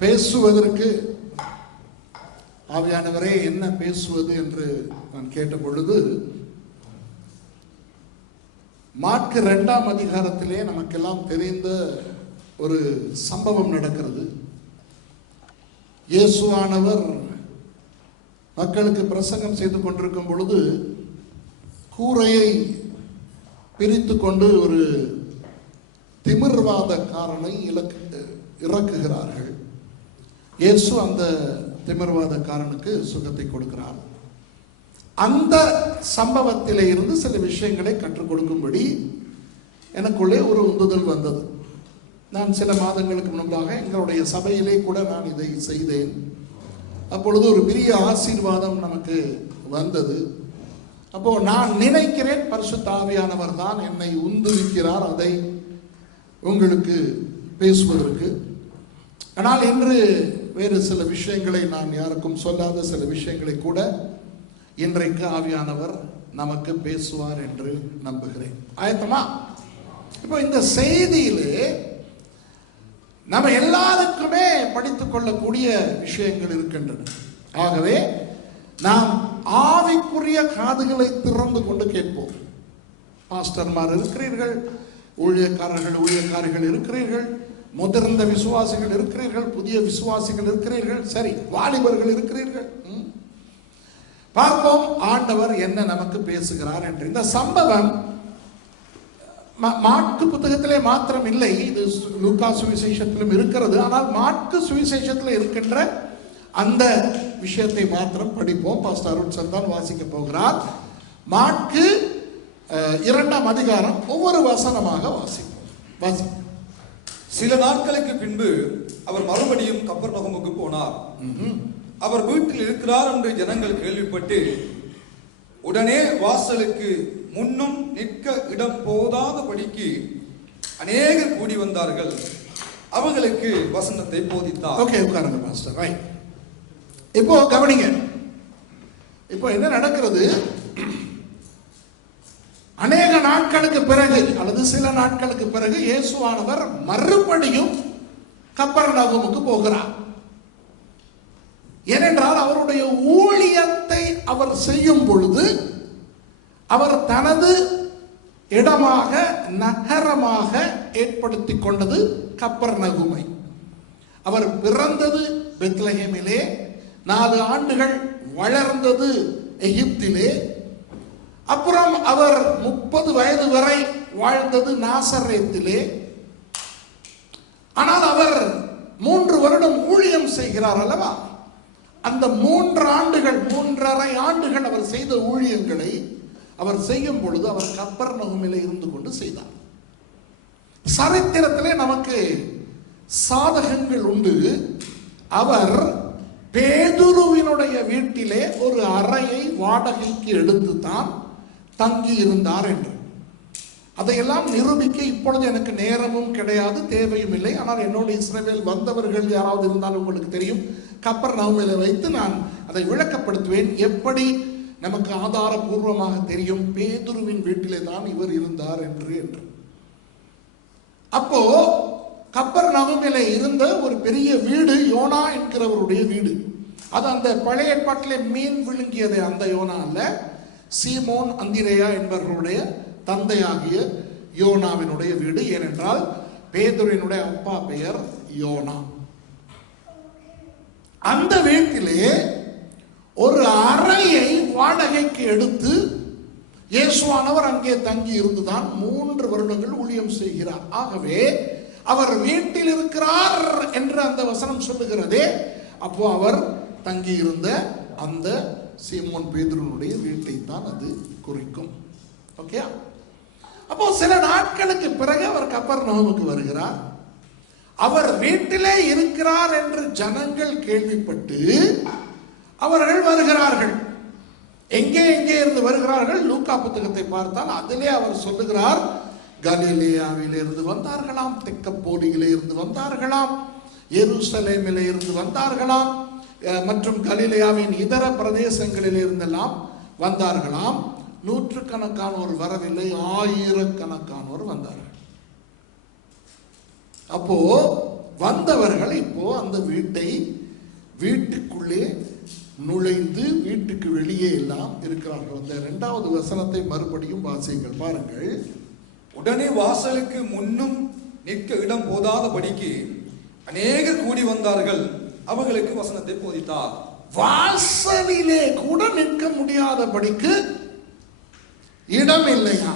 பேசுவதற்கு ஆவியானவரே என்ன பேசுவது என்று நான் கேட்ட பொழுது, மாற்கு 2ஆம் அதிகாரத்திலே நமக்கெல்லாம் தெரிந்த ஒரு சம்பவம் நடக்கிறது. இயேசுவானவர் மக்களுக்கு பிரசங்கம் செய்து கொண்டிருக்கும் பொழுது கூரையை பிரித்து கொண்டு ஒரு திமிர்வாதக்காரனை இறக்குகிறார்கள். இயேசு அந்த திமிர்வாதக்காரனுக்கு சுகத்தை கொடுக்கிறார். அந்த சம்பவத்திலே இருந்து சில விஷயங்களை கற்றுக் கொடுக்கும்படி எனக்குள்ளே ஒரு உந்துதல் வந்தது. நான் சில மாதங்களுக்கு முன்பாக எங்களுடைய சபையிலே கூட நான் இதை செய்தேன். அப்பொழுது ஒரு பெரிய ஆசீர்வாதம் நமக்கு வந்தது. அப்போ நான் நினைக்கிறேன் பரிசுத்த ஆவியானவர் தான் என்னை உந்துவிக்கிறார் அதை உங்களுக்கு பேசுவதற்கு. ஆனால் இன்று வேறு சில விஷயங்களை, நான் யாருக்கும் சொல்லாத சில விஷயங்களை கூட இன்றைக்கு ஆவியானவர் நமக்கு பேசுவார் என்று நம்புகிறேன். ஆயத்தமா? இப்போ இந்த செய்தியிலே நம்ம எல்லாருக்குமே படித்துக் கொள்ளக்கூடிய விஷயங்கள் இருக்கின்றன. ஆகவே நாம் ஆவிக்குரிய காதுகளை திறந்து கொண்டு கேட்போம். பாஸ்டர்மார் இருக்கிறீர்கள், ஊழியக்காரர்கள் இருக்கிறீர்கள், முதிர்ந்த விசுவாசிகள் இருக்கிறீர்கள், புதிய விசுவாசிகள் இருக்கிறீர்கள், சரி, வாலிபர்கள் இருக்கிறீர்கள். பார்ப்போம் ஆண்டவர் என்ன நமக்கு பேசுகிறார் என்று. இந்த சம்பவம் மாற்கு புத்தகத்திலே மாத்திரம் இல்லை, இது லூக்கா சுவிசேஷத்திலும் இருக்கிறது. ஆனால் மாற்கு சுவிசேஷத்தில் இருக்கின்ற அந்த விஷயத்தை மாத்திரம் படிப்போம். பாஸ்டர் அருண் சந்தான் வாசிக்க போகிறார். மாற்கு 2ஆம் அதிகாரம் ஒவ்வொரு வசனமாக வாசிப்போம். சில நாட்களுக்கு பின்பு அவர் மறுபடியும் கப்பர்நகமுக்கு போனார். அவர் வீட்டில் இருக்கிறார் என்று ஜனங்கள் கேள்விப்பட்டு உடனே வாசலுக்கு முன்னும் நிற்க இடம் போதாதபடிக்கு அநேகர் கூடி வந்தார்கள். அவர்களுக்கு வசனத்தை போதித்தார். ஓகே, உட்காருங்க பாஸ்டர். ரைட். இப்போ கவனிங்க. இப்போ என்ன நடக்கிறது? அநேக நாட்களுக்கு பிறகு அல்லது சில நாட்களுக்கு பிறகு இயேசுவானவர் மறுபடியும் கப்பர்நகமுக்கு போகிறார். ஏனென்றால் அவருடைய ஊழியத்தை அவர் செய்யும் பொழுது அவர் தனது இடமாக, நகரமாக ஏற்படுத்தி கொண்டது கப்பர்நகுமை. அவர் பிறந்தது பெத்லகேமிலே, 4 ஆண்டுகள் வளர்ந்தது எகிப்திலே, அப்புறம் அவர் 30 வயது வரை வாழ்ந்தது நாசரேத்திலே. ஆனால் அவர் 3 வருடம் ஊழியம் செய்கிறார் அல்லவா? அந்த 3 ஆண்டுகள், 3.5 ஆண்டுகள் அவர் செய்த ஊழியங்களை அவர் செய்யும் பொழுது அவர் கப்பர்நகூமிலே இருந்து கொண்டு செய்தார். சரித்திரத்திலே நமக்கு சாதகங்கள் உண்டு. அவர் பேதுருவினுடைய வீட்டிலே ஒரு அறையை வாடகைக்கு எடுத்து தான் தங்கி இருந்தார் என்று. அதையெல்லாம் நிரூபிக்க இப்பொழுது எனக்கு நேரமும் கிடையாது, தேவையும் இல்லை. ஆனால் என்னோட இஸ்ரவேல் வந்தவர்கள் யாராவது இருந்தாலும் உங்களுக்கு தெரியும், கப்பர்நகூமிலே வைத்து நான் அதை விளக்கப்படுத்துவேன். எப்படி நமக்கு ஆதாரபூர்வமாக தெரியும் பேதுருவின் வீட்டிலே தான் இவர் இருந்தார் என்று. அப்போ கப்பர்நகூமிலே இருந்த ஒரு பெரிய வீடு யோனா என்கிறவருடைய வீடு. அது அந்த பழைய ஏற்பாட்டிலே மீன் விழுங்கியது அந்த யோனா அல்ல, சீமோன் அந்திரேயா என்பவர்களுடைய தந்தையாகிய யோனாவினுடைய வீடு. ஏனென்றால் பேதுருவினுடைய அப்பா பெயர் யோனா. அந்த வீட்டிலே ஒரு அறையை வாடகைக்கு எடுத்து இயேசுவானவர் அங்கே தங்கி இருந்துதான் 3 வருடங்கள் ஊழியம் செய்கிறார். ஆகவே அவர் வீட்டில் இருக்கிறார் என்று அந்த வசனம் சொல்லுகிறதே, அப்போ அவர் தங்கி இருந்த அந்த சீமோன் பேதுருவினுடைய வீட்டை தான் அது குறிக்கும். ஓகே. அப்போ சில நாட்களுக்கு பிறகு அவர் கப்பர்நகூமுக்கு வருகிறார். அவர் வீட்டிலே இருக்கிறார் என்று ஜனங்கள் கேள்விப்பட்டு அவர்கள் வருகிறார்கள். எங்கே இருந்து வருகிறார்கள்? லூக்கா புத்தகத்தை பார்த்தால் அதிலே அவர் சொல்லுகிறார், கலிலேயாவிலே இருந்து வந்தார்களாம், தெக்கப்போலியிலே இருந்து வந்தார்களாம், எருசலேமிலே இருந்து வந்தார்களாம், மற்றும் கலிலேயாவின் இதர பிரதேசங்களில் இருந்தெல்லாம் வந்தார்களாம். 100கணக்கானோர் வரவில்லை, 1000கணக்கானோர் வந்தார்கள். அப்போ வந்தவர்கள் இப்போ அந்த வீட்டுக்குள்ளே நுழைந்து வீட்டுக்கு வெளியே எல்லாம் இருக்கிறார்கள். அந்த 2வது வசனத்தை மறுபடியும் வாசியுங்கள், பாருங்கள். உடனே வாசலுக்கு முன்னும் நிற்க இடம் போதாதபடிக்கு அநேகர் கூடி வந்தார்கள். அவர்களுக்கு வசனத்தை போதித்தார். வாசலிலே கூட நிற்க முடியாதபடிக்கு இடம் இல்லையா?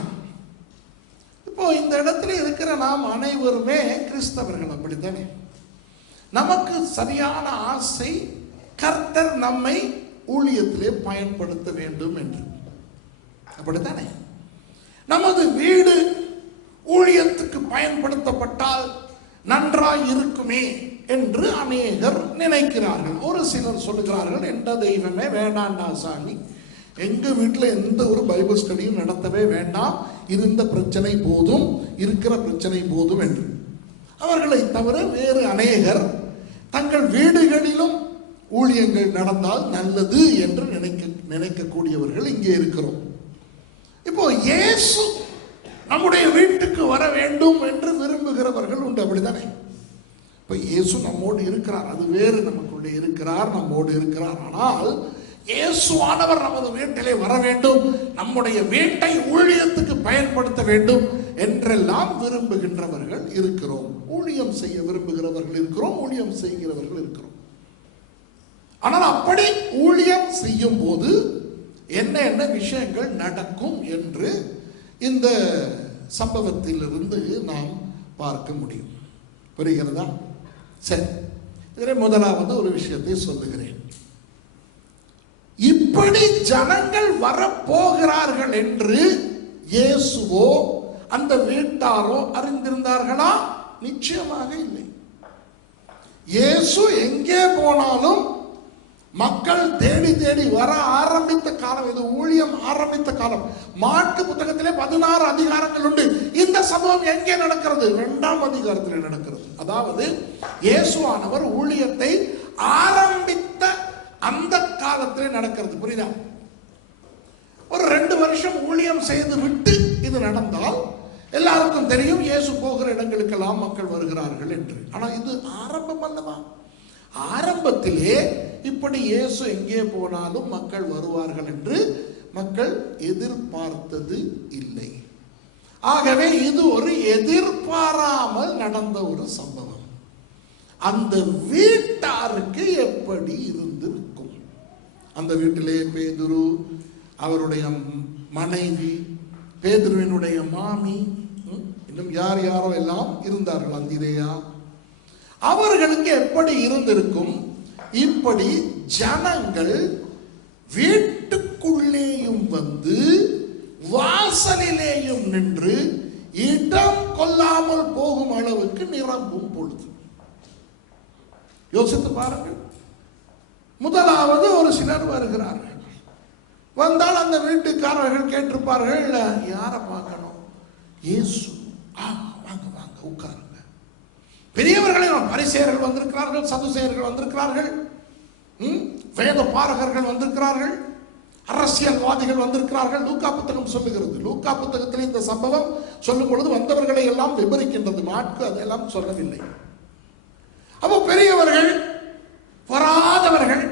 இப்போ இந்த இடத்துல இருக்கிற நாம் அனைவருமே கிறிஸ்தவர்கள், அப்படித்தானே? நமக்கு சரியான ஆசை கர்த்தர் நம்மை ஊழியத்திலே பயன்படுத்த வேண்டும் என்று, அப்படித்தானே? நமது வீடு ஊழியத்துக்கு பயன்படுத்தப்பட்டால் நன்றாய் இருக்குமே என்று அநேகர் நினைக்கிறார்கள். ஒரு சிலர் சொல்லுகிறார்கள், எந்த தெய்வமே வேண்டாண்டா சாமி, எங்க வீட்டில் எந்த ஒரு பைபிள் ஸ்டடியும் நடத்தவே வேண்டாம், இருந்த பிரச்சனை போதும், இருக்கிற பிரச்சனை போதும் என்று. அவர்களை தவிர வேறு அநேகர் தங்கள் வீடுகளிலும் ஊழியங்கள் நடந்தால் நல்லது என்று நினைக்கக்கூடியவர்கள் இங்கே இருக்கிறோம். இப்போ இயேசு நம்முடைய வீட்டுக்கு வர வேண்டும் என்று விரும்புகிறவர்கள் உண்டு, அப்படித்தானே? இப்போ இயேசு நம்மோடு இருக்கிறார், அது வேறு. நமக்குள்ளே இருக்கிறார், நம்மோடு இருக்கிறார். ஆனால் இயேசுவானவர் நமது வீட்டிலே வர வேண்டும், நம்முடைய வீட்டை ஊழியத்துக்கு பயன்படுத்த வேண்டும் என்றெல்லாம் விரும்புகின்றவர்கள் இருக்கிறோம். ஊழியம் செய்ய விரும்புகிறவர்கள் இருக்கிறோம், ஊழியம் செய்கிறவர்கள் இருக்கிறோம். ஆனால் அப்படி ஊழியம் செய்யும் போது என்ன என்ன விஷயங்கள் நடக்கும் என்று இந்த சம்பவத்திலிருந்து நாம் பார்க்க முடியும். புரிகிறதா? சரி, இதில் முதலாவது ஒரு விஷயத்தை சொல்லுகிறேன். இப்படி ஜனங்கள் வரப்போகிறார்கள் என்று இயேசுவோ அந்த வீட்டாரோ அறிந்திருந்தார்களா? நிச்சயமாக இல்லை. இயேசு எங்கே போனாலும் மக்கள் தேடி தேடி வர ஆரம்பித்த காலம் இது. ஊழியம் ஆரம்பித்த காலம். மாற்கு புத்தகத்திலே 16 அதிகாரங்கள் உண்டு. இந்த சம்பவம் எங்கே நடக்கிறது? 2ஆம் அதிகாரத்தில் நடக்கிறது. அதாவது இயேசுவானவர் ஊழியத்தை ஆரம்பித்த அந்த காலத்திலே நடக்கிறது. புரியுதா? ஒரு 2 வருஷம் ஊழியம் செய்து விட்டு இது நடந்தால் எல்லாருக்கும் தெரியும் இயேசு போகிற இடங்களுக்கெல்லாம் மக்கள் வருகிறார்கள் என்று. ஆனால் இது ஆரம்பம் அல்லவா? ஆரம்பத்திலே இப்படி இயேசு எங்கே போனாலும் மக்கள் வருவார்கள் என்று மக்கள் எதிர்பார்த்தது இல்லை. ஆகவே இது ஒரு எதிர்பாராமல் நடந்த ஒரு சம்பவம். அந்த வீட்டாருக்கு எப்படி இருந்திருக்கும்? அந்த வீட்டிலே பேதுரு, அவருடைய மனைவி, பேதுருவினுடைய மாமி, இன்னும் யார் யாரோ எல்லாம் இருந்தார்கள், அந்திரேயா. அவர்களுக்கு எப்படி இருந்திருக்கும்? இப்படி ஜனங்கள் வீட்டுக்குள்ளேயும் வந்து வாசலிலேயும் நின்று இடம் கொள்ளாமல் போகும் அளவுக்கு நிரம்பும் பொழுது. யோசித்து பாருங்கள். முதலாவது ஒரு சிலர் வருகிறார்கள். வந்தால் அந்த வீட்டுக்காரர்கள் கேட்டிருப்பார்கள், யாரை பார்க்கணும்? இயேசு. வாங்க வாங்க உட்காருங்க. பெரியவர்களே, பரிசேயர்கள் வந்திருக்கிறார்கள், சதுசேயர்கள் வந்திருக்கிறார்கள், வேத பாரகர்கள் வந்திருக்கிறார்கள், அரசியல்வாதிகள் வந்திருக்கிறார்கள். லூக்கா புத்தகம் சொல்லுகிறது. லூக்கா புத்தகத்தில் இந்த சம்பவம் சொல்லும் பொழுது வந்தவர்களை எல்லாம் விவரிக்கின்றது. மாற்கு அதெல்லாம் சொல்லவில்லை. அப்போ பெரியவர்கள், வராதவர்கள்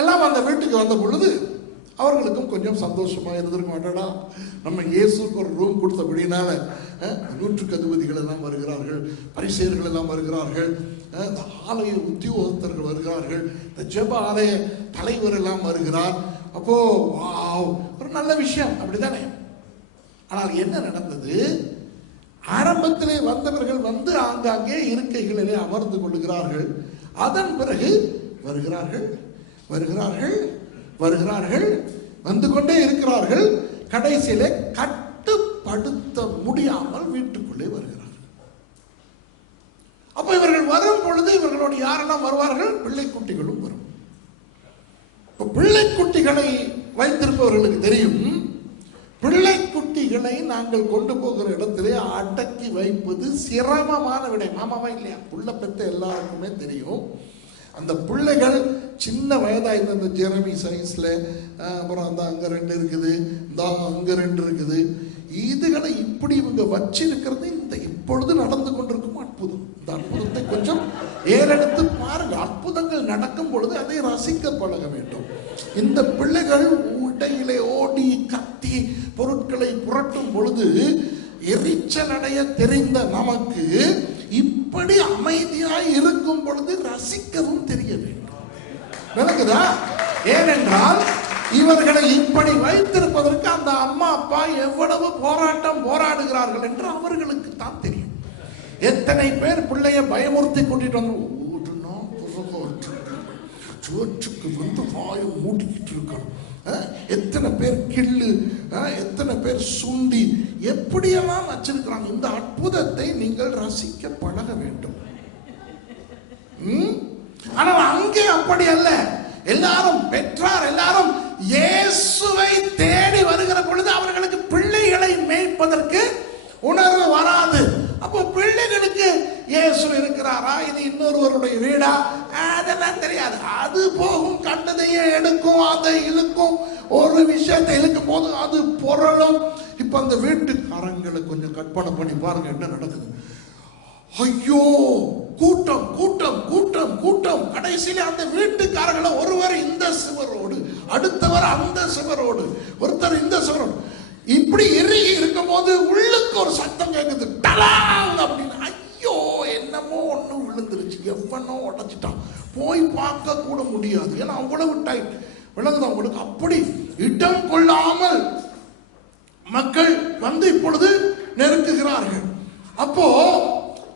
எல்லாம் அந்த வீட்டுக்கு வந்த பொழுது அவர்களுக்கும் கொஞ்சம் சந்தோஷமா இருந்திருக்க மாட்டா, நம்ம இயேசுக்கு ஒரு ரூம் கொடுத்தபடினால 100 அதிபதிகள் எல்லாம் வருகிறார்கள், பரிசேயர்கள் எல்லாம் வருகிறார்கள், இந்த ஆலய உத்தியோகத்தர்கள் வருகிறார்கள், இந்த ஜெப ஆலய தலைவர் எல்லாம் வருகிறார். அப்போ ஒரு நல்ல விஷயம், அப்படித்தானே? ஆனால் என்ன நடந்தது? ஆரம்பத்திலே வந்தவர்கள் வந்து ஆங்காங்கே இருக்கைகளிலே அமர்ந்து கொள்ளுகிறார்கள். அதன் பிறகு வருகிறார்கள் வருகிறார்கள் வருகிறார்கள் வந்து கொண்டே இருக்கிறார்கள். கடைசியிலே கட்டுப்படுத்த முடியாமல் வீட்டுக்குள்ளே வருகிறார்கள். அப்ப இவர்கள் வரும் பொழுது இவர்களோடு யாரெல்லாம் வருவார்கள்? பிள்ளைக்குட்டிகளும் வரும். பிள்ளைக்குட்டிகளை வைத்திருப்பவர்களுக்கு தெரியும், பிள்ளைக்குட்டிகளை நாங்கள் கொண்டு போகிற இடத்திலே அடக்கி வைப்பது சிரமமான விடை. மாமாவா இல்லையா? புள்ள பெற்ற எல்லாருக்குமே தெரியும். அந்த பிள்ளைகள் சின்ன வயதாக இருந்த அந்த ஜெரமி சைஸ்ல, அப்புறம் அந்த அங்கே 2 இருக்குது, இந்த அங்கே 2 இருக்குது, இதுகளை இப்படி இவங்க வச்சிருக்கிறது இந்த இப்பொழுது நடந்து கொண்டிருக்கும் அற்புதம். இந்த அற்புதத்தை கொஞ்சம் அதை ரசிக்க பழக வேண்டும். இந்த பிள்ளைகள் இடையிலே ஓடி கத்தி பொருட்களை புரட்டும் பொழுது எரிச்சல் அடைய தெரிந்த நமக்கு இப்படி அமைதியாய் இருக்கும் பொழுது ரசிக்கவும் தெரிய வேண்டும். விளக்குதா? ஏனென்றால் இவர்களை இப்படி வைத்திருப்பதற்கு அந்த அம்மா அப்பா எவ்வளவு போராட்டம் போராடுகிறார்கள் என்று அவர்களுக்கு தான் தெரியும். எத்தனை பேர் பிள்ளைய பயமுறுத்தி கூட்டிட்டு வந்து சர்ச்சுக்கு வந்து வாயை மூடிக்கிட்டு இருக்கணும். எத்தனை பேர் கிள்ளு, எத்தனை பேர் சுண்டி, எப்படியெல்லாம் வச்சிருக்கிறாங்க. இந்த அற்புதத்தை நீங்கள் ரசிக்க பழக வேண்டும். ஆனால் அங்கே அப்படி அல்ல. எல்லாரும் பெற்றார், எல்லாரும் இயேசுவை தேடி வருகிற பொழுது அவர்களுக்கு பிள்ளைகளை மேய்ப்பதற்கு உணர்வு வராது. அப்போ பிள்ளைகளுக்கு இயேசு இருக்கிறாரா, இது இன்னொருவருடைய வீடா, அதெல்லாம் தெரியாது. அது போகும், கண்டதையே எடுக்கும், அதை இழுக்கும், ஒரு விஷயத்தை இழுக்கும் போது அது பொருளும். இப்ப அந்த வீட்டுக்காரங்களை கொஞ்சம் கற்பனை பண்ணி பாருங்க என்ன நடக்குது. ஐயோ, கூட்டம் கூட்டம் கூட்டம் கூட்டம். கடைசியில அந்த வீட்டுக்காரர்களை ஒருவர் இந்த சுவரோடு, அடுத்தவர் அந்த சுவரோடு, ஒருத்தர் இந்த சுவரோடு, இப்படி இறுகி இருக்கும் போது உள்ளுக்கு ஒரு சத்தம் கேட்குது, டலாங் அப்படின்னு. ஐயோ, என்னமோ ஒண்ணு விழுந்துருச்சு, எவனோ உடைச்சிட்டான். போய் பார்க்க கூட முடியாது, ஏன்னா அவ்வளவு டைட். விளங்குதான் உங்களுக்கு? அப்படி இடம் கொள்ளாமல் மக்கள் வந்து இப்பொழுது நெருக்குகிறார்கள். அப்போ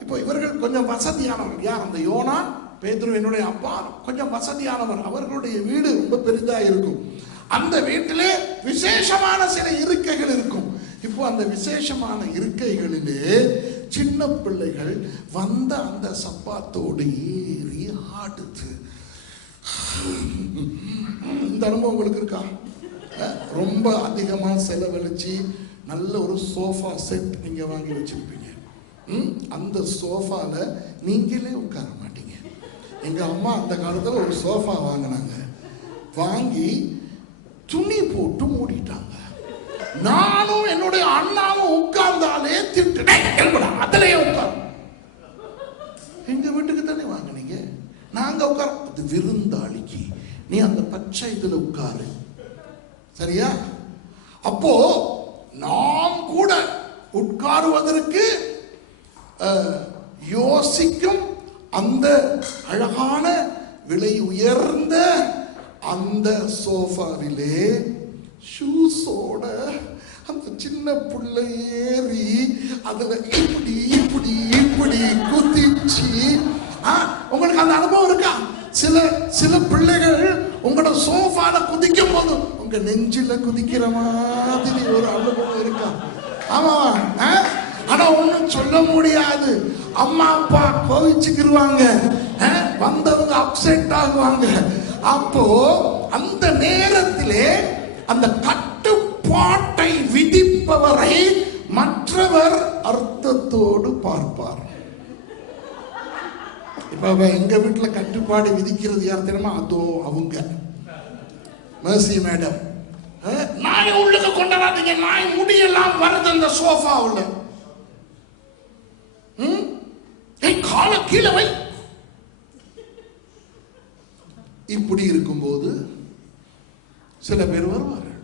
இப்போ இவர்கள் கொஞ்சம் வசதியானவர். யார்? அந்த யோனா, பேதுரு என்னுடைய அப்பா கொஞ்சம் வசதியானவர். அவர்களுடைய வீடு ரொம்ப பெரிதா இருக்கும். அந்த வீட்டிலே விசேஷமான சில இருக்கைகள் இருக்கும். இப்போ அந்த விசேஷமான இருக்கைகளிலே சின்ன பிள்ளைகள் வந்த அந்த சப்பாத்தோடு ஏறி ஆடுது. இந்த அனுபவம் உங்களுக்கு இருக்கா? ரொம்ப அதிகமா செலவழிச்சு நல்ல ஒரு சோஃபா செட் நீங்க வாங்கி வச்சிருப்பீங்க. அந்த சோஃபால நீங்களே உட்கார மாட்டீங்க. எங்க அம்மா அந்த காலத்துல ஒரு சோஃபா வாங்கினாங்க. வாங்கி துணி போட்டு மூடிட்டாங்க. நானும் என்னுடைய அண்ணாவும் உட்கார்ந்தாலே திட்டுடா, அதுலயே உட்கார். எங்க வீட்டுக்கு தானே வாங்கினீங்க, நாங்க உட்கார. அது விருந்தாளிக்கு, நீ அந்த பச்சை இதுல உட்காரு, சரியா? அப்போ நாம் கூட உட்காருவதற்கு யோசிக்கும் அந்த அழகான விலை உயர்ந்த அந்த சோஃபாவிலே ஷூஸோட அந்த சின்ன புள்ளை ஏறி அதுல இப்படி இப்படி இப்படி குதிச்சு. உங்களுக்கு அந்த அனுபவம் இருக்கா? சில பிள்ளைகள் உங்களோட சோஃபால குதிக்கும் போது உங்க நெஞ்சில குதிக்கிற மாதிரி ஒரு அனுபவம் இருக்கா? ஆமா. ஆனா ஒண்ணும் சொல்ல முடியாது. அம்மா அப்பா கோவிச்சுக்கிருவாங்க, வந்தவங்க அப்செட் ஆகுவாங்க. அப்போ அந்த நேரத்திலே அந்த கட்டுப்பாட்டை விதிப்பவரை மற்றவர் அர்த்தத்தோடு பார்ப்பார். இப்ப எங்க வீட்டுல கட்டுப்பாடு விதிக்கிறது யார் தெரியுமா? அதோ அவங்க மேர்சி மேடம். நாய் உள்ளுக்கு கொண்டாடாதீங்க, நாய் முடியெல்லாம் வருது அந்த சோஃபா உள்ள. கால கீழே வை. இப்படி இருக்கும்போது சில பேர் வருவார்கள்,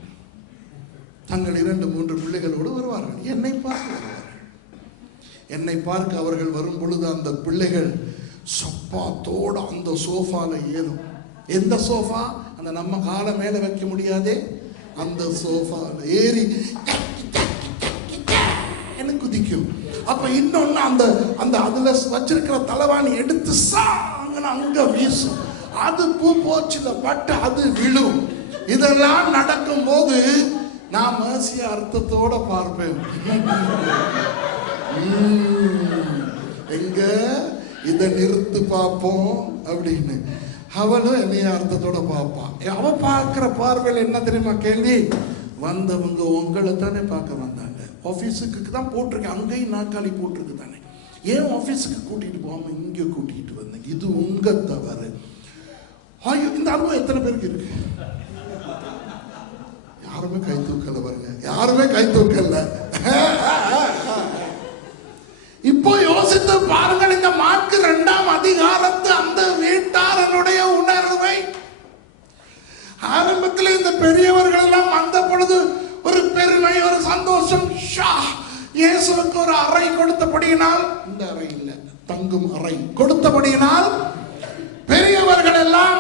தங்கள் 2-3 பிள்ளைகளோடு வருவார்கள். என்னை பார்க்க வருவார்கள். என்னை பார்க்க அவர்கள் வரும் பொழுது அந்த பிள்ளைகள் சப்பாத்தோட அந்த சோஃபால ஏறும். எந்த சோஃபா? அந்த நம்ம காலை மேல வைக்க முடியாதே அந்த சோஃபால ஏறி எனக்கு குதிக்கும். அப்ப இன்னொன்னு அந்த அந்த அதுல வச்சிருக்கிற தலைவாணி எடுத்து அங்க வீசும். அது பூ போச்சுல பட்டு அது விழும். இதெல்லாம் நடக்கும் போது நான் மேர்சிய அர்த்தத்தோட பார்ப்பேன். எங்க இதை நிறுத்து பார்ப்போம் அப்படின்னு. அவளும் என்னைய அர்த்தத்தோட பார்ப்பான். அவ பார்க்கிற பார்வையில் என்ன தெரியுமா கேள்வி? வந்தவங்க உங்களை தானே பார்க்க வந்தாங்க, ஆபீஸுக்கு தான் போட்டிருக்கேன், அங்கேயும் நாற்காலி போட்டிருக்கு தானே, ஏன் ஆபீஸுக்கு கூட்டிட்டு போகாம இங்க கூட்டிட்டு வந்தீங்க? இது உங்க தவறு. ஐயோ, இந்த அனுபவம் எத்தனை பேருக்கு இருக்கு? யாருமே கை தூக்கல பாருங்க, யாருமே கை தூக்கல. இப்போ யோசித்து பாருங்கள், இந்த மார்க்கு 2ஆம் அதிகாரத்து அந்த வீட்டாரனுடைய உணர்வை வீட்டில் இந்த பெரியவர்கள் எல்லாம் வந்த பொழுது ஒரு பெருமை, ஒரு சந்தோஷம். இயேசுவுக்கு ஒரு அறை கொடுத்தபடியினால், இந்த அறை இல்லை, தங்கும் அறை கொடுத்தபடியினால் பெரியவர்கள் எல்லாம்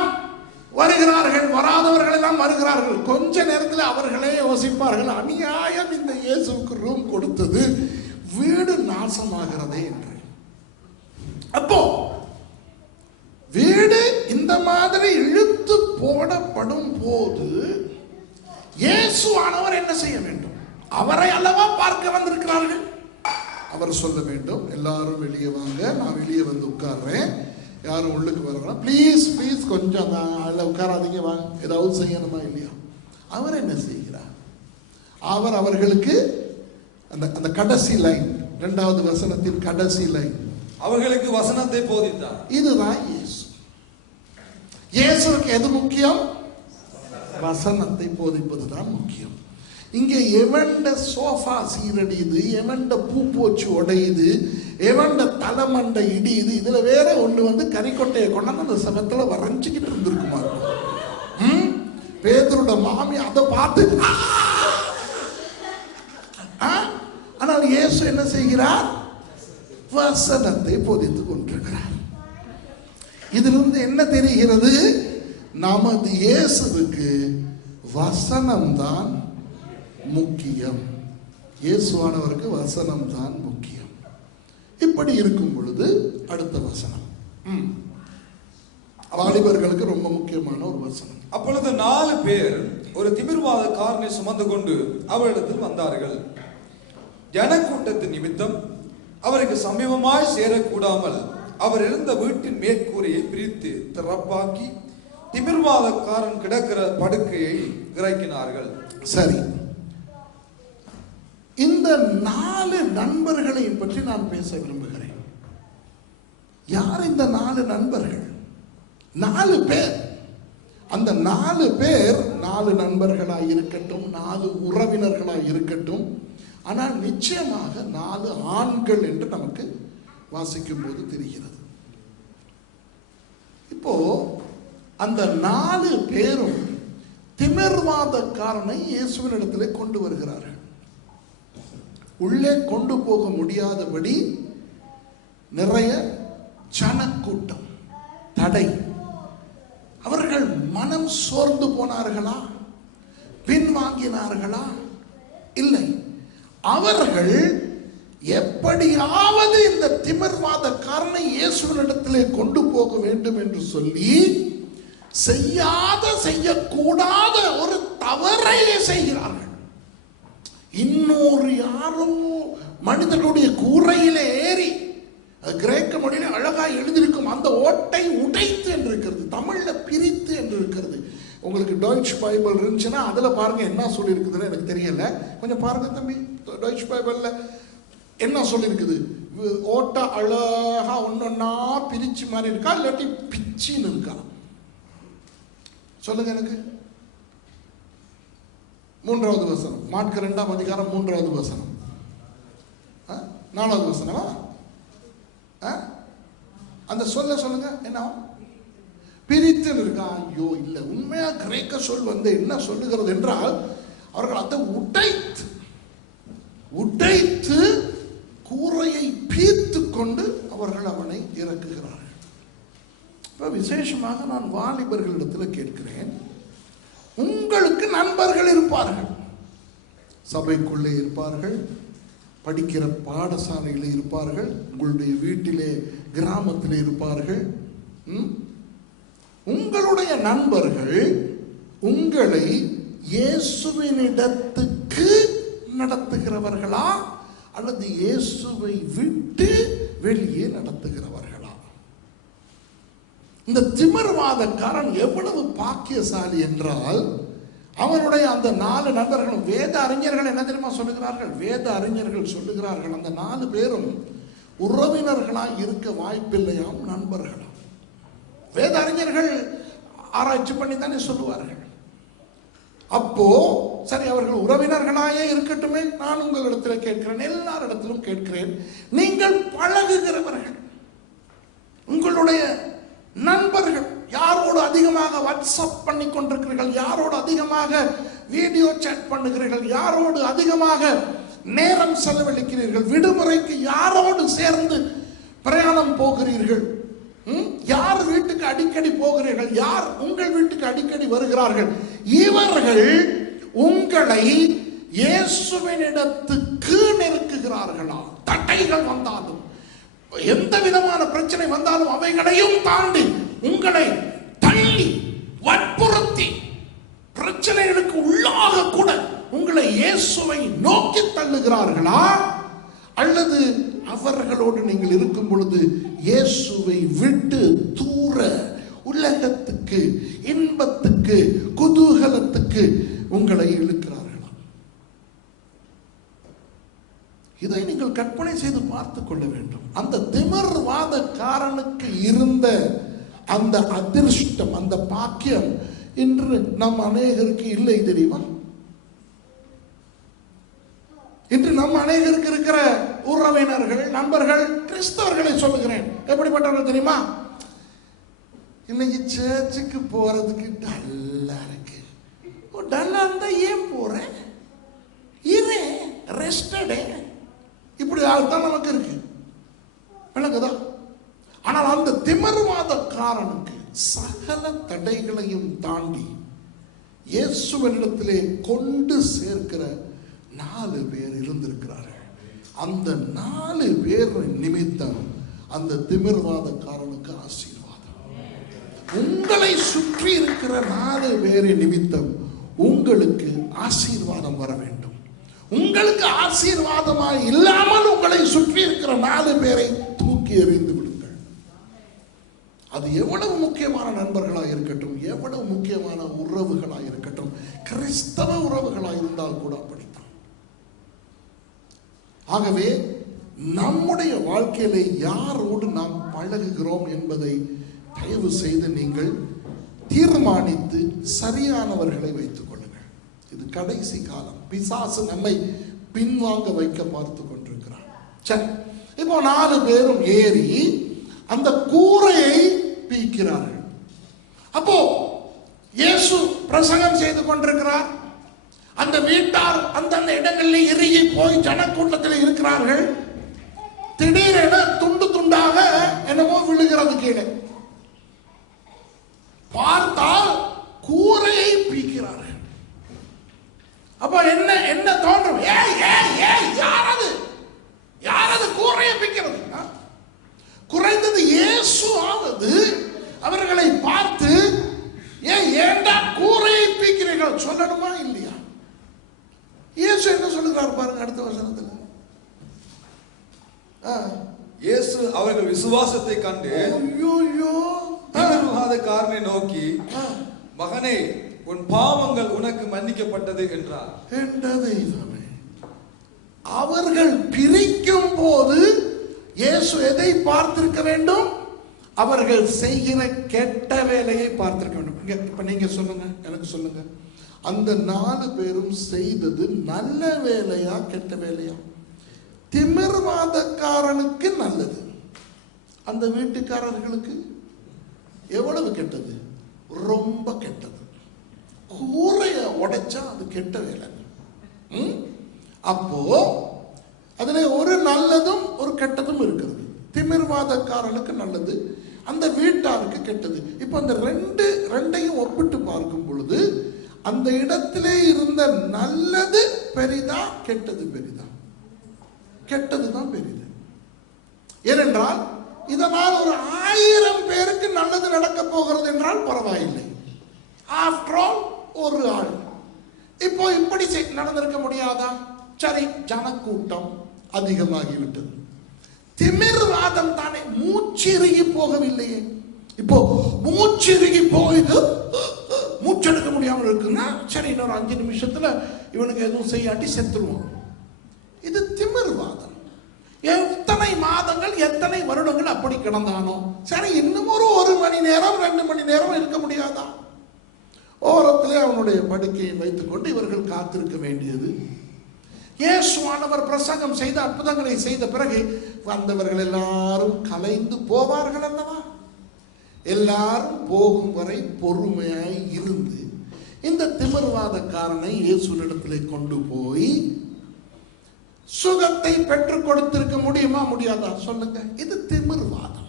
வருகிறார்கள், வராதவர்கள் எல்லாம் வருகிறார்கள். கொஞ்ச நேரத்தில் அவர்களே யோசிப்பார்கள், அநியாயம், இந்த இயேசுவுக்கு ரூம் கொடுத்தது, வீடு நாசமாகிறதே என்று. அப்போ வீடு இந்த மாதிரி இழுத்து போடப்படும் போது இயேசுவானவர் என்ன செய்ய வேண்டும்? அவரை அல்லவா பார்க்க வந்திருக்கிறார்கள். அவர் சொல்ல வேண்டும், எல்லாரும் வெளியே வாங்க, நான் வெளியே வந்து உட்கார்றேன், யாரும் உள்ளுக்கு வரலாம், ப்ளீஸ் ப்ளீஸ் கொஞ்சம் அதில் உட்காராதீங்க, வாங்க, ஏதாவது செய்யணுமா இல்லையா? அவர் என்ன செய்கிறார்? அவர் அவர்களுக்கு அந்த அந்த கடைசி லைன், 2வது வசனத்தின் கடைசி லைன், அவர்களுக்கு வசனத்தை போதித்தார். இதுதான் இயேசு. இயேசுவுக்கு எது முக்கியம்? வசனத்தை போதிப்பதுதான் முக்கியம். இங்கே எவண்ட சோஃபா சீரடியுது, எவண்ட பூ போச்சு உடையுது, எவண்ட தலைமண்டை இடியுது, இதுல வேற ஒண்ணு வந்து கறிக்கொட்டையை கொண்டாந்து அந்த சமத்துல வரைஞ்சுக்கிட்டு இருந்திருக்குமா? பேதுருட மாமி அதை பார்த்து, ஆனால் இயேசு என்ன செய்கிறார்? வசனத்தை போதித்துக் கொண்டிருக்கிறார். இதிலிருந்து என்ன தெரிகிறது? நமது இயேசுவுக்கு வசனம்தான் முக்கியம். இயேசுவானவருக்கு வசனம் தான் முக்கியம். இப்படி இருக்கும் பொழுது அடுத்த வசனம் வாலிபர்களுக்கு ரொம்ப முக்கியமான ஒரு வசனம். அப்பொழுது 4 பேர் ஒரு திமிர்வாதக்காரனை சுமந்து கொண்டு அவரிடத்தில் வந்தார்கள். ஜனக்கூட்டத்தின் நிமித்தம் அவருக்கு சமீபமாய் சேரக்கூடாமல் அவர் இருந்த வீட்டின் மேற்கூரையை பிரித்து திறப்பாக்கி திமிர்வாதக்காரன் கிடக்கிற படுக்கையை இறக்கினார்கள். சரி, இந்த 4 நண்பர்களை பற்றி நான் பேச விரும்புகிறேன். யார் இந்த 4 நண்பர்கள்? 4 பேர். அந்த 4 பேர் 4 நண்பர்களாய் இருக்கட்டும், 4 உறவினர்களாய் இருக்கட்டும், ஆனால் நிச்சயமாக 4 ஆண்கள் என்று நமக்கு வாசிக்கும் போது தெரிகிறது. இப்போ அந்த 4 பேரும் திமிர்வாதக்காரனை இயேசுவின் இடத்திலே கொண்டு வருகிறார்கள். உள்ளே கொண்டு போக முடியாதபடி நிறைய ஜனக்கூட்டம், தடை. அவர்கள் மனம் சோர்ந்து போனார்களா? பின்வாங்கினார்களா? இல்லை. அவர்கள் எப்படியாவது இந்த திமிர்வாதக்காரனை இயேசுவினிடத்திலே கொண்டு போக வேண்டும் என்று சொல்லி செய்யக்கூடாத ஒரு தவறை செய்கிறார்கள். இன்னொரு யாரும் மனிதனுடைய கூரையிலே ஏறி, கிரேக்க மொழியில அழகா எழுதியிருக்கும், அந்த ஓட்டை உடைத்து என்று இருக்கிறது, தமிழ்ல பிரித்து என்று இருக்கிறது. உங்களுக்கு டாய்ச் பைபிள் இருந்துச்சுன்னா அதுல பாருங்க என்ன சொல்லி இருக்குதுன்னு எனக்கு தெரியல, கொஞ்சம் பாருங்க தம்பி. டாய்ச் பைபிள்ல என்ன சொல்லி இருக்குது? ஓட்ட அழகா ஒன்னொன்னா பிரிச்சு மாதிரி இருக்கா, இல்லாட்டி பிச்சின்னு இருக்கா? சொல்லுங்க எனக்கு. 3வது வசனம், மார்க்கு 2ஆம் அதிகாரம் 3வது வசனம், 4வது வசனமா? அந்த சொல்லுங்க என்ன? பிரித்து இருக்கா? ஐயோ இல்ல, உண்மையா கிரேக்க சொல் வந்து என்ன சொல்லுகிறது என்றால், அவர்கள் அதை உடைத்து கூரையை பீத்து கொண்டு அவர்கள் அவனை இறக்குகிறார்கள். இப்ப விசேஷமாக நான் வாலிபர்களிடத்தில் கேட்கிறேன், உங்களுக்கு நண்பர்கள் இருப்பார்கள், சபைக்குள்ளே இருப்பார்கள், படிக்கிற பாடசாலையில் இருப்பார்கள், உங்களுடைய வீட்டிலே கிராமத்தில் இருப்பார்கள். உங்களுடைய நண்பர்கள் உங்களை இயேசுவினிடத்துக்கு நடத்துகிறவர்களா அல்லது இயேசுவை விட்டு வெளியே நடத்துகிறவர்களா? இந்த திமிர்வாதக்காரன் எவ்வளவு பாக்கியசாலி என்றால், அவனுடைய அந்த 4 நண்பர்களும், வேத அறிஞர்கள் என்ன தெரியுமா சொல்லுகிறார்கள்? வேத அறிஞர்கள் சொல்லுகிறார்கள், அந்த 4 பேரும் உறவினர்களாய் இருக்க வாய்ப்பில்லையாம், நண்பர்களாம். வேத அறிஞர்கள் ஆராய்ச்சி பண்ணி தானே சொல்லுவார்கள். அப்போ சரி, அவர்கள் உறவினர்களாயே இருக்கட்டுமே. நான் உங்களிடத்தில் கேட்கிறேன், எல்லாரிடத்திலும் கேட்கிறேன், நீங்கள் பழகுகிறவர்கள், உங்களுடைய நண்பர்கள் யாரோடு அதிகமாக வாட்ஸ்அப் பண்ணி கொண்டிருக்கிறீர்கள், யாரோடு அதிகமாக வீடியோ சாட் பண்ணுகிறீர்கள், யாரோடு அதிகமாக நேரம் செலவழிக்கிறீர்கள், விடுமுறைக்கு யாரோடு சேர்ந்து பிரயாணம் போகிறீர்கள், யார் வீட்டுக்கு அடிக்கடி போகிறீர்கள், யார் உங்கள் வீட்டுக்கு அடிக்கடி வருகிறார்கள், இவர்கள் உங்களை இயேசுவினிடத்துக்கு நெருக்குகிறார்களா? தடைகள் வந்தாலும், எந்த விதமான பிரச்சனை வந்தாலும் அவைகளையும் தாண்டி உங்களை தள்ளி வற்புறுத்தி பிரச்சனைகளுக்கு உள்ளாக கூட உங்களை இயேசுவை நோக்கி தள்ளுகிறார்களா? அல்லது அவர்களோடு நீங்கள் இருக்கும் பொழுது இயேசுவை விட்டு தூர உலகத்துக்கு, இன்பத்துக்கு, குதூகலத்துக்கு உங்களை இழுக்கிறார்களா? இதை நீங்கள் கற்பனை செய்து பார்த்துக் கொள்ள வேண்டும். அந்த திமிர்வாதக்காரனுக்கு இருந்த அந்த அதிர்ஷ்டம், அந்த பாக்கியம் இன்று நம் அநேகருக்கு இல்லை தெரியுமா? இன்று நம் அநேகருக்கு இருக்கிற உறவினர்கள், நண்பர்கள், கிறிஸ்தவர்களை சொல்லுகிறேன், எப்படிப்பட்டவர்கள் தெரியுமா? இன்னைக்கு சர்ச்சுக்கு போறதுக்கு டல்லா இருக்கு. டல்லா இருந்தா ஏன் போறேன், இரு ரெஸ்டடே, இப்படி தான் நமக்கு இருக்கு, விளங்குதா? ஆனால் அந்த திமிர்வாதக்காரனுக்கு சகல தடைகளையும் தாண்டி இயேசுவினிடத்திலே கொண்டு சேர்க்கிற 4 பேர் இருந்திருக்கிறார்கள். அந்த 4 பேர் நிமித்தம் அந்த திமிர்வாதக்காரனுக்கு ஆசீர்வாதம். உங்களை சுற்றி இருக்கிற 4 பேரின் நிமித்தம் உங்களுக்கு ஆசீர்வாதம் வர வேண்டும். உங்களுக்கு ஆசீர்வாதமாய் இல்லாமல் உங்களை சுற்றி இருக்கிற 4 பேரை தூக்கி எறிந்து விடுங்கள். அது எவ்வளவு முக்கியமான நண்பர்களாக இருக்கட்டும், எவ்வளவு முக்கியமான உறவுகளாக இருக்கட்டும், கிறிஸ்தவ உறவுகளாக இருந்தால் கூட அப்படித்தான். ஆகவே நம்முடைய வாழ்க்கையிலே யாரோடு நாம் பழகுகிறோம் என்பதை தயவு செய்து நீங்கள் தீர்மானித்து சரியானவர்களை வைத்துக் கொள்ளுங்கள். இது கடைசி காலம். பிசாசு நம்மை பின்வாங்க வைக்க பார்த்து கொண்டிருக்கிறார். சரி, இப்போ 4 பேரும் ஏறி அந்த கூரையை பீக்கிறார்கள். அப்போ இயேசு பிரசங்கம் செய்து கொண்டிருக்கிறார். அந்த வீட்டார் அந்தந்த இடங்களில் இறுகி போய் ஜனக்கூட்டத்தில் இருக்கிறார்கள். திடீரென துண்டு துண்டாக என்னமோ விழுகிறது கீழே. பார்த்தால் கூரையை பீக்கிறார்கள். அப்ப என்ன என்ன தோன்றும்? யாரது கூரையை பீக்கிறது? குறைந்தது இயேசுவாவது அவர்களை பார்த்து ஏண்டா கூரையை பீக்கிறீர்கள் சொல்லணுமா இல்லையா? இயேசு என்ன சொல்லுகிறார் பாருங்க அடுத்த வசனத்தில். இயேசு அவர்கள் விசுவாசத்தை கண்டு திமிர்வாதக்காரனை நோக்கி, மகனே, உன் பாவங்கள் உனக்கு மன்னிக்கப்பட்டது என்றார். அவர்கள் பிரிக்கும் போது இயேசு எதை பார்த்திருக்க வேண்டும்? அவர்கள் செய்கிற கெட்ட வேலையை பார்த்திருக்க வேண்டும். இப்ப நீங்க சொல்லுங்க, எனக்கு சொல்லுங்க, அந்த 4 பேரும் செய்தது நல்ல வேலையா கெட்ட வேலையா? திமிர்வாதக்காரனுக்கு நல்லது, அந்த வீட்டுக்காரர்களுக்கு எவ்வளவு கெட்டது? ரொம்ப கெட்டது. கூரைய உடைச்சா அது கெட்ட வேலை. அப்போ அதுல ஒரு நல்லதும் ஒரு கெட்டதும் இருக்கிறது. திமிர்வாதக்காரனுக்கு நல்லது, அந்த வீட்டாருக்கு கெட்டது. இப்ப அந்த ரெண்டையும் ஒப்பிட்டு பார்க்கும் பொழுது அந்த இடத்திலே இருந்த நல்லது பெரிதா கெட்டது பெரிதா? கெட்டதுதான் பெரிது. ஏனென்றால் இதனால் ஒரு 1000 பேருக்கு நல்லது நடக்க போகிறது என்றால் பரவாயில்லை. ஆஃப்டர் ஆல் ஒரு ஆள். இப்போ இப்படி நடந்திருக்க முடியாதா? சரி, ஜனக்கூட்டம் அதிகமாகிவிட்டது. திமிர்வாதம் தானே, மூச்சிறுகி போகவில்லையே. இப்போ மூச்சிறுகி போய் மூச்செடுக்க முடியாமல் இருக்குன்னா சரி, இன்னொரு 5 நிமிஷத்துல இவனுக்கு எதுவும் செய்யாட்டி செத்துருவான். இது திமிர்வாதம். எத்தனை மாதங்கள், எத்தனை வருடங்கள் அப்படி கிடந்தானோ, சரி இன்னும் ஒரு மணி நேரம் 2 மணி நேரம் இருக்க முடியாதா? ஓரத்திலே அவனுடைய படுக்கையை வைத்துக் கொண்டு இவர்கள் காத்திருக்க வேண்டியது. இயேசுவானவர் பிரசங்கம் செய்த அற்புதங்களை செய்த பிறகு வந்தவர்கள் எல்லாரும் கலைந்து போவார்கள் அல்லவா? எல்லாரும் போகும் வரை பொறுமையாய் இருந்து இந்த திமிர்வாதக்காரனை இயேசுவினிடத்திலே கொண்டு போய் சுகத்தை பெற்றுக் கொடுத்திருக்க முடியுமா, முடியாதா? சொல்லுங்க. இது திமிர்வாதம்.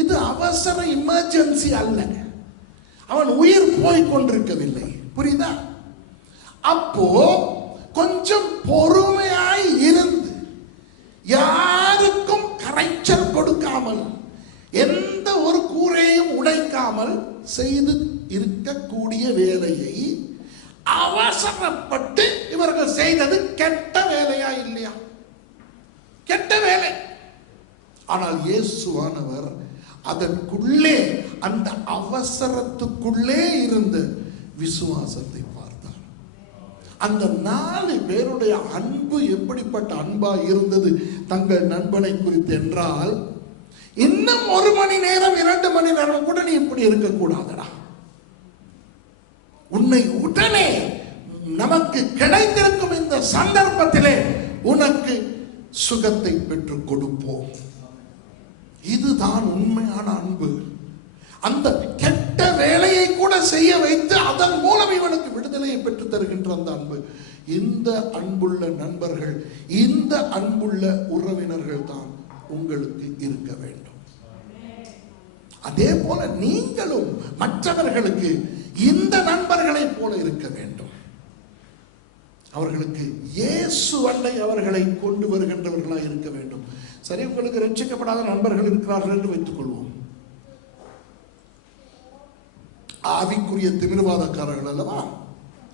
இது அவசர எமர்ஜென்சி அல்ல. அவன் உயிர் போய் கொண்டிருக்கவில்லை. புரியுதா? அப்போ கொஞ்சம் பொறுமையாய் இருந்து யாருக்கும் கரைச்சல் கொடுக்காமல் எந்த ஒரு கூரையும் உடைக்காமல் செய்து இருக்கக்கூடிய வேலையை அவசரப்பட்டு இவர்கள் செய்தது கெட்ட வேலையா இல்லையா? கெட்ட வேலை. ஆனால் இயேசுவானவர் அதற்குள்ளே, அந்த அவசரத்துக்குள்ளே இருந்த விசுவாசத்தை பார்த்தார். அந்த 4 பேருடைய அன்பு எப்படிப்பட்ட அன்பா இருந்தது தங்கள் நண்பனை குறித்து என்றால், இன்னும் 1 மணி நேரம் 2 மணி நேரம் கூட நீ இப்படி இருக்கக்கூடாதடா. உன்னை உடனே நமக்கு கிடைத்திருக்கும் இந்த சந்தர்ப்பத்திலே உனக்கு சுகத்தை பெற்றுக் கொடுப்போம். இதுதான் உண்மையான அன்பு. அந்த கெட்ட வேலையை கூட செய்ய வைத்து அதன் மூலம் இவனுக்கு விடுதலையை பெற்று தருகின்ற அந்த அன்பு. இந்த அன்புள்ள நண்பர்கள், இந்த அன்புள்ள உறவினர்கள் தான் உங்களுக்கு இருக்க வேண்டும். அதே போல நீங்களும் மற்றவர்களுக்கு இந்த நண்பர்களை போல இருக்க வேண்டும். அவர்களுக்கு இயேசு அண்டை அவர்களை கொண்டு வருகின்றவர்களாக இருக்க வேண்டும். சரி, உங்களுக்கு ரட்சிக்கப்படாத நண்பர்கள் இருக்கிறார்கள் என்று வைத்துக் கொள்வோம். ஆவிக்குரிய திமிர்வாதக்காரர்கள் அல்லவா?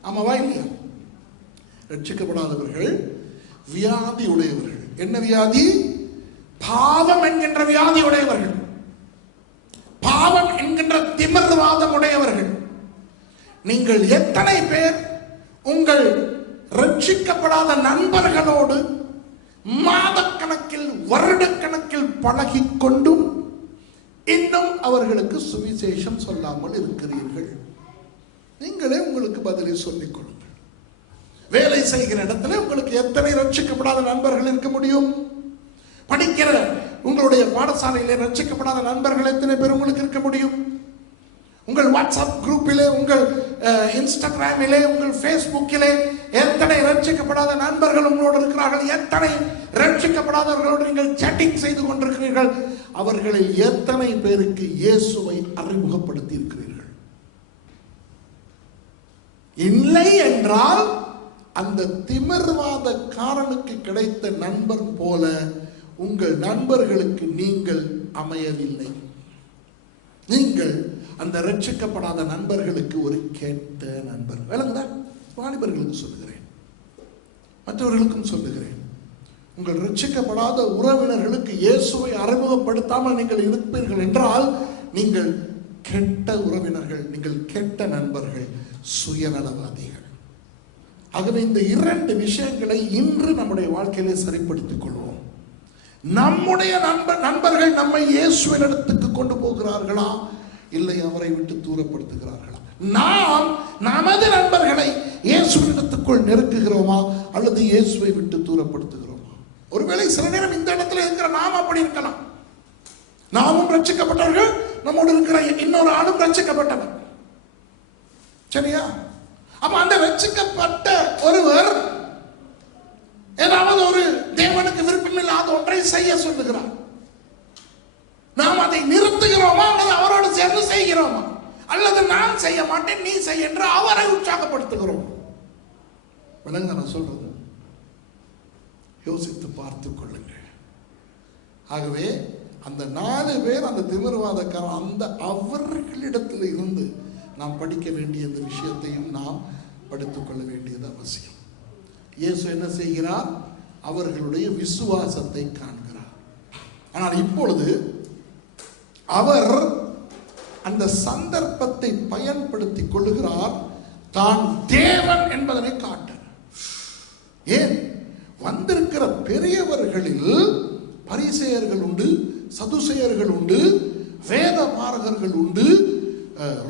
ஆமாவா இல்லையா? ரட்சிக்கப்படாதவர்கள் வியாதி உடையவர்கள். என்ன வியாதி? பாவம் என்கின்ற வியாதி உடையவர்கள், பாவம் என்கின்ற திமிர்வாதம் உடையவர்கள். நீங்கள் எத்தனை பேர் உங்கள் ரட்சிக்கப்படாத நண்பர்களோடு மாதக்கணக்கில் வருடக்கணக்கில் பழகிக் கொண்டும் இன்னும் அவர்களுக்கு சுவிசேஷம் சொல்லாமல் இருக்கிறீர்கள்? நீங்களே உங்களுக்கு பதிலை சொல்லிக் கொள்ளுங்கள். வேலை செய்கிற இடத்துல உங்களுக்கு எத்தனை ரட்சிக்கப்படாத நண்பர்கள் இருக்க முடியும்? படிக்கிற உங்களுடைய பாடசாலையிலே ரட்சிக்கப்படாத நண்பர்கள் எத்தனை பேர் உங்களுக்கு இருக்க முடியும்? உங்கள் வாட்ஸ்அப் குரூப்பிலே, உங்கள் இன்ஸ்டாகிராமிலே, உங்கள் ஃபேஸ்புக்கிலே எத்தனை ரட்சிக்கப்படாத நண்பர்கள் உங்களோடு இருக்கிறார்கள்? எத்தனை ரட்சிக்கப்படாதவர்களோடு நீங்கள் சேட்டிங் செய்து கொண்டிருக்கிறீர்கள்? அவர்களில் எத்தனை பேருக்கு இயேசுவை அறிமுகப்படுத்தி இருக்கிறீர்கள்? இல்லை என்றால் அந்த திமிர்வாதக்காரனுக்கு கிடைத்த நண்பர் போல உங்கள் நண்பர்களுக்கு நீங்கள் அமையவில்லை. நீங்கள் அந்த ரட்சிக்கப்படாத நண்பர்களுக்கு ஒரு கெட்ட நண்பர். விளங்குதா? வாலிபர்களுக்கு சொல்லுகிறேன், மற்றவர்களுக்கும் சொல்லுகிறேன். உங்கள் ரட்சிக்கப்படாத உறவினர்களுக்கு இயேசுவை அறிமுகப்படுத்தாமல் நீங்கள் இருப்பீர்கள் என்றால் நீங்கள் கெட்ட உறவினர்கள், நீங்கள் கெட்ட நண்பர்கள், சுயநலவாதிகள். ஆகவே இந்த 2 விஷயங்களை இன்று நம்முடைய வாழ்க்கையிலே சரிப்படுத்திக் கொள்வோம். நம்முடைய நண்பர்கள் நம்மை இயேசுவின் இடத்துக்கு கொண்டு போகிறார்களா, இல்லை அவரை விட்டு தூரப்படுத்துகிறார்களா? நாம் நமது நண்பர்களை இயேசுவின் இடத்துக்குள் நெருக்குகிறோமா, அல்லது இயேசுவை விட்டு தூரப்படுத்துகிறோமா? ஒருவேளை சில நேரம் இந்த இடத்துல இருக்கிற நாம் அப்படி இருக்கலாம். நாமும் ரட்சிக்கப்பட்டவர்கள், நம்மோடு இருக்கிற இன்னொரு ஆளும் ரட்சிக்கப்பட்டவர். சரியா? அப்ப அந்த ரட்சிக்கப்பட்ட ஒருவர் ஏதாவது ஒரு தேவனுக்கு விருப்பமில்லாத ஒன்றை செய்ய சொல்லுகிறார். நாம் அதை நிறுத்துகிறோமா, அல்லது அவரோடு சேர்ந்து செய்கிறோமா, அல்லது நான் செய்ய மாட்டேன் நீ செய்ய என்று அவரை உற்சாகப்படுத்துகிறோம்? விளங்க நான் சொல்றது? யோசித்து பார்த்துக் கொள்ளுங்கள். ஆகவே அந்த 4 பேர், அந்த திமிர்வாதக்காரன், அந்த அவர்களிடத்தில் இருந்து நாம் படிக்க வேண்டிய இந்த விஷயத்தையும் நாம் படித்துக் கொள்ள வேண்டியது அவசியம். இயேசு என்ன செய்கிறார்? அவர்களுடைய விசுவாசத்தை காண்கிறார். ஆனால் இப்பொழுது அவர் அந்த சந்தர்ப்பத்தை பயன்படுத்திக் கொள்ளுகிறார், தான் தேவன் என்பதனை காட்ட. ஏன்? வந்திருக்கிற பெரியவர்களில் பரிசேயர்கள் உண்டு, சதுசேயர்கள் உண்டு, வேத பாரகர்கள் உண்டு,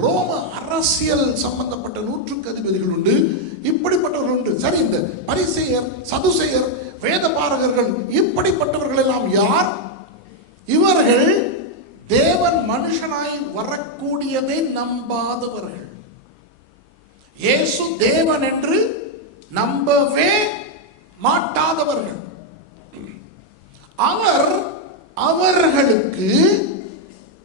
ரோம அரசியல் சம்பந்தப்பட்ட 100 அதிபதிகள் உண்டு, இப்படிப்பட்டவர்கள் உண்டு. சரி, இந்த பரிசேயர், சதுசேயர், வேத பாரகர்கள், இப்படிப்பட்டவர்கள் எல்லாம் யார்? இவர்கள் தேவன் மனுஷனாய் வரக்கூடியதை நம்பாதவர்கள், இயேசு தேவன் என்று நம்பவே மாட்டாதவர்கள், அவர்களுக்கு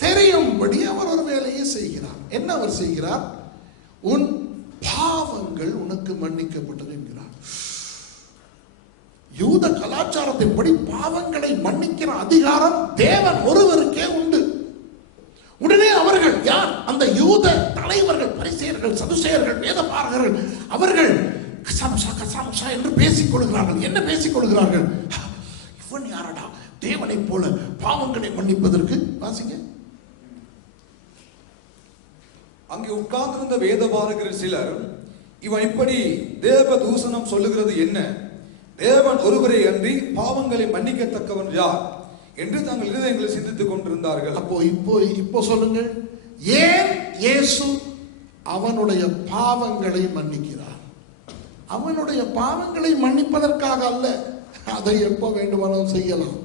தெரியும்படி அவர் ஒரு வேலையை செய்கிறார். என்ன அவர் செய்கிறார்? உன் பாவங்கள் உனக்கு மன்னிக்கப்பட்டது என்கிறார். யூத கலாச்சாரத்தின்படி பாவங்களை மன்னிக்கிற அதிகாரம் தேவன் ஒருவருக்கே உண்டு. உடனே அவர்கள் யார்? அந்த யூத தலைவர்கள், பரிசேயர்கள், சதுசேயர்கள், வேதபாரகர்கள், அவர்கள் கசாமுசா கசாமுசா என்று பேசிக் கொள்கிறார்கள். என்ன பேசிக் கொள்கிறார்கள்? இவன் யாரடா தேவனை போல பாவங்களை மன்னிப்பதற்கு? வாசிங்க. அங்கே உட்கார்ந்திருந்த வேதபாரகர் சிலர், இவன் இப்படி தேவ தூஷணம் சொல்லுகிறது என்ன? தேவன் ஒருவரை அன்றி பாவங்களை மன்னிக்கத்தக்கவன் யார் என்று தங்கள் இருதயங்களை சிந்தித்துக் கொண்டிருந்தார்கள். இப்போ சொல்லுங்கள், ஏன் இயேசு அவனுடைய பாவங்களை மன்னிக்கிறார்? அவனுடைய பாவங்களை மன்னிப்பதற்காக அல்ல, அதை எப்போ வேண்டுமானாலும் செய்யலாம்,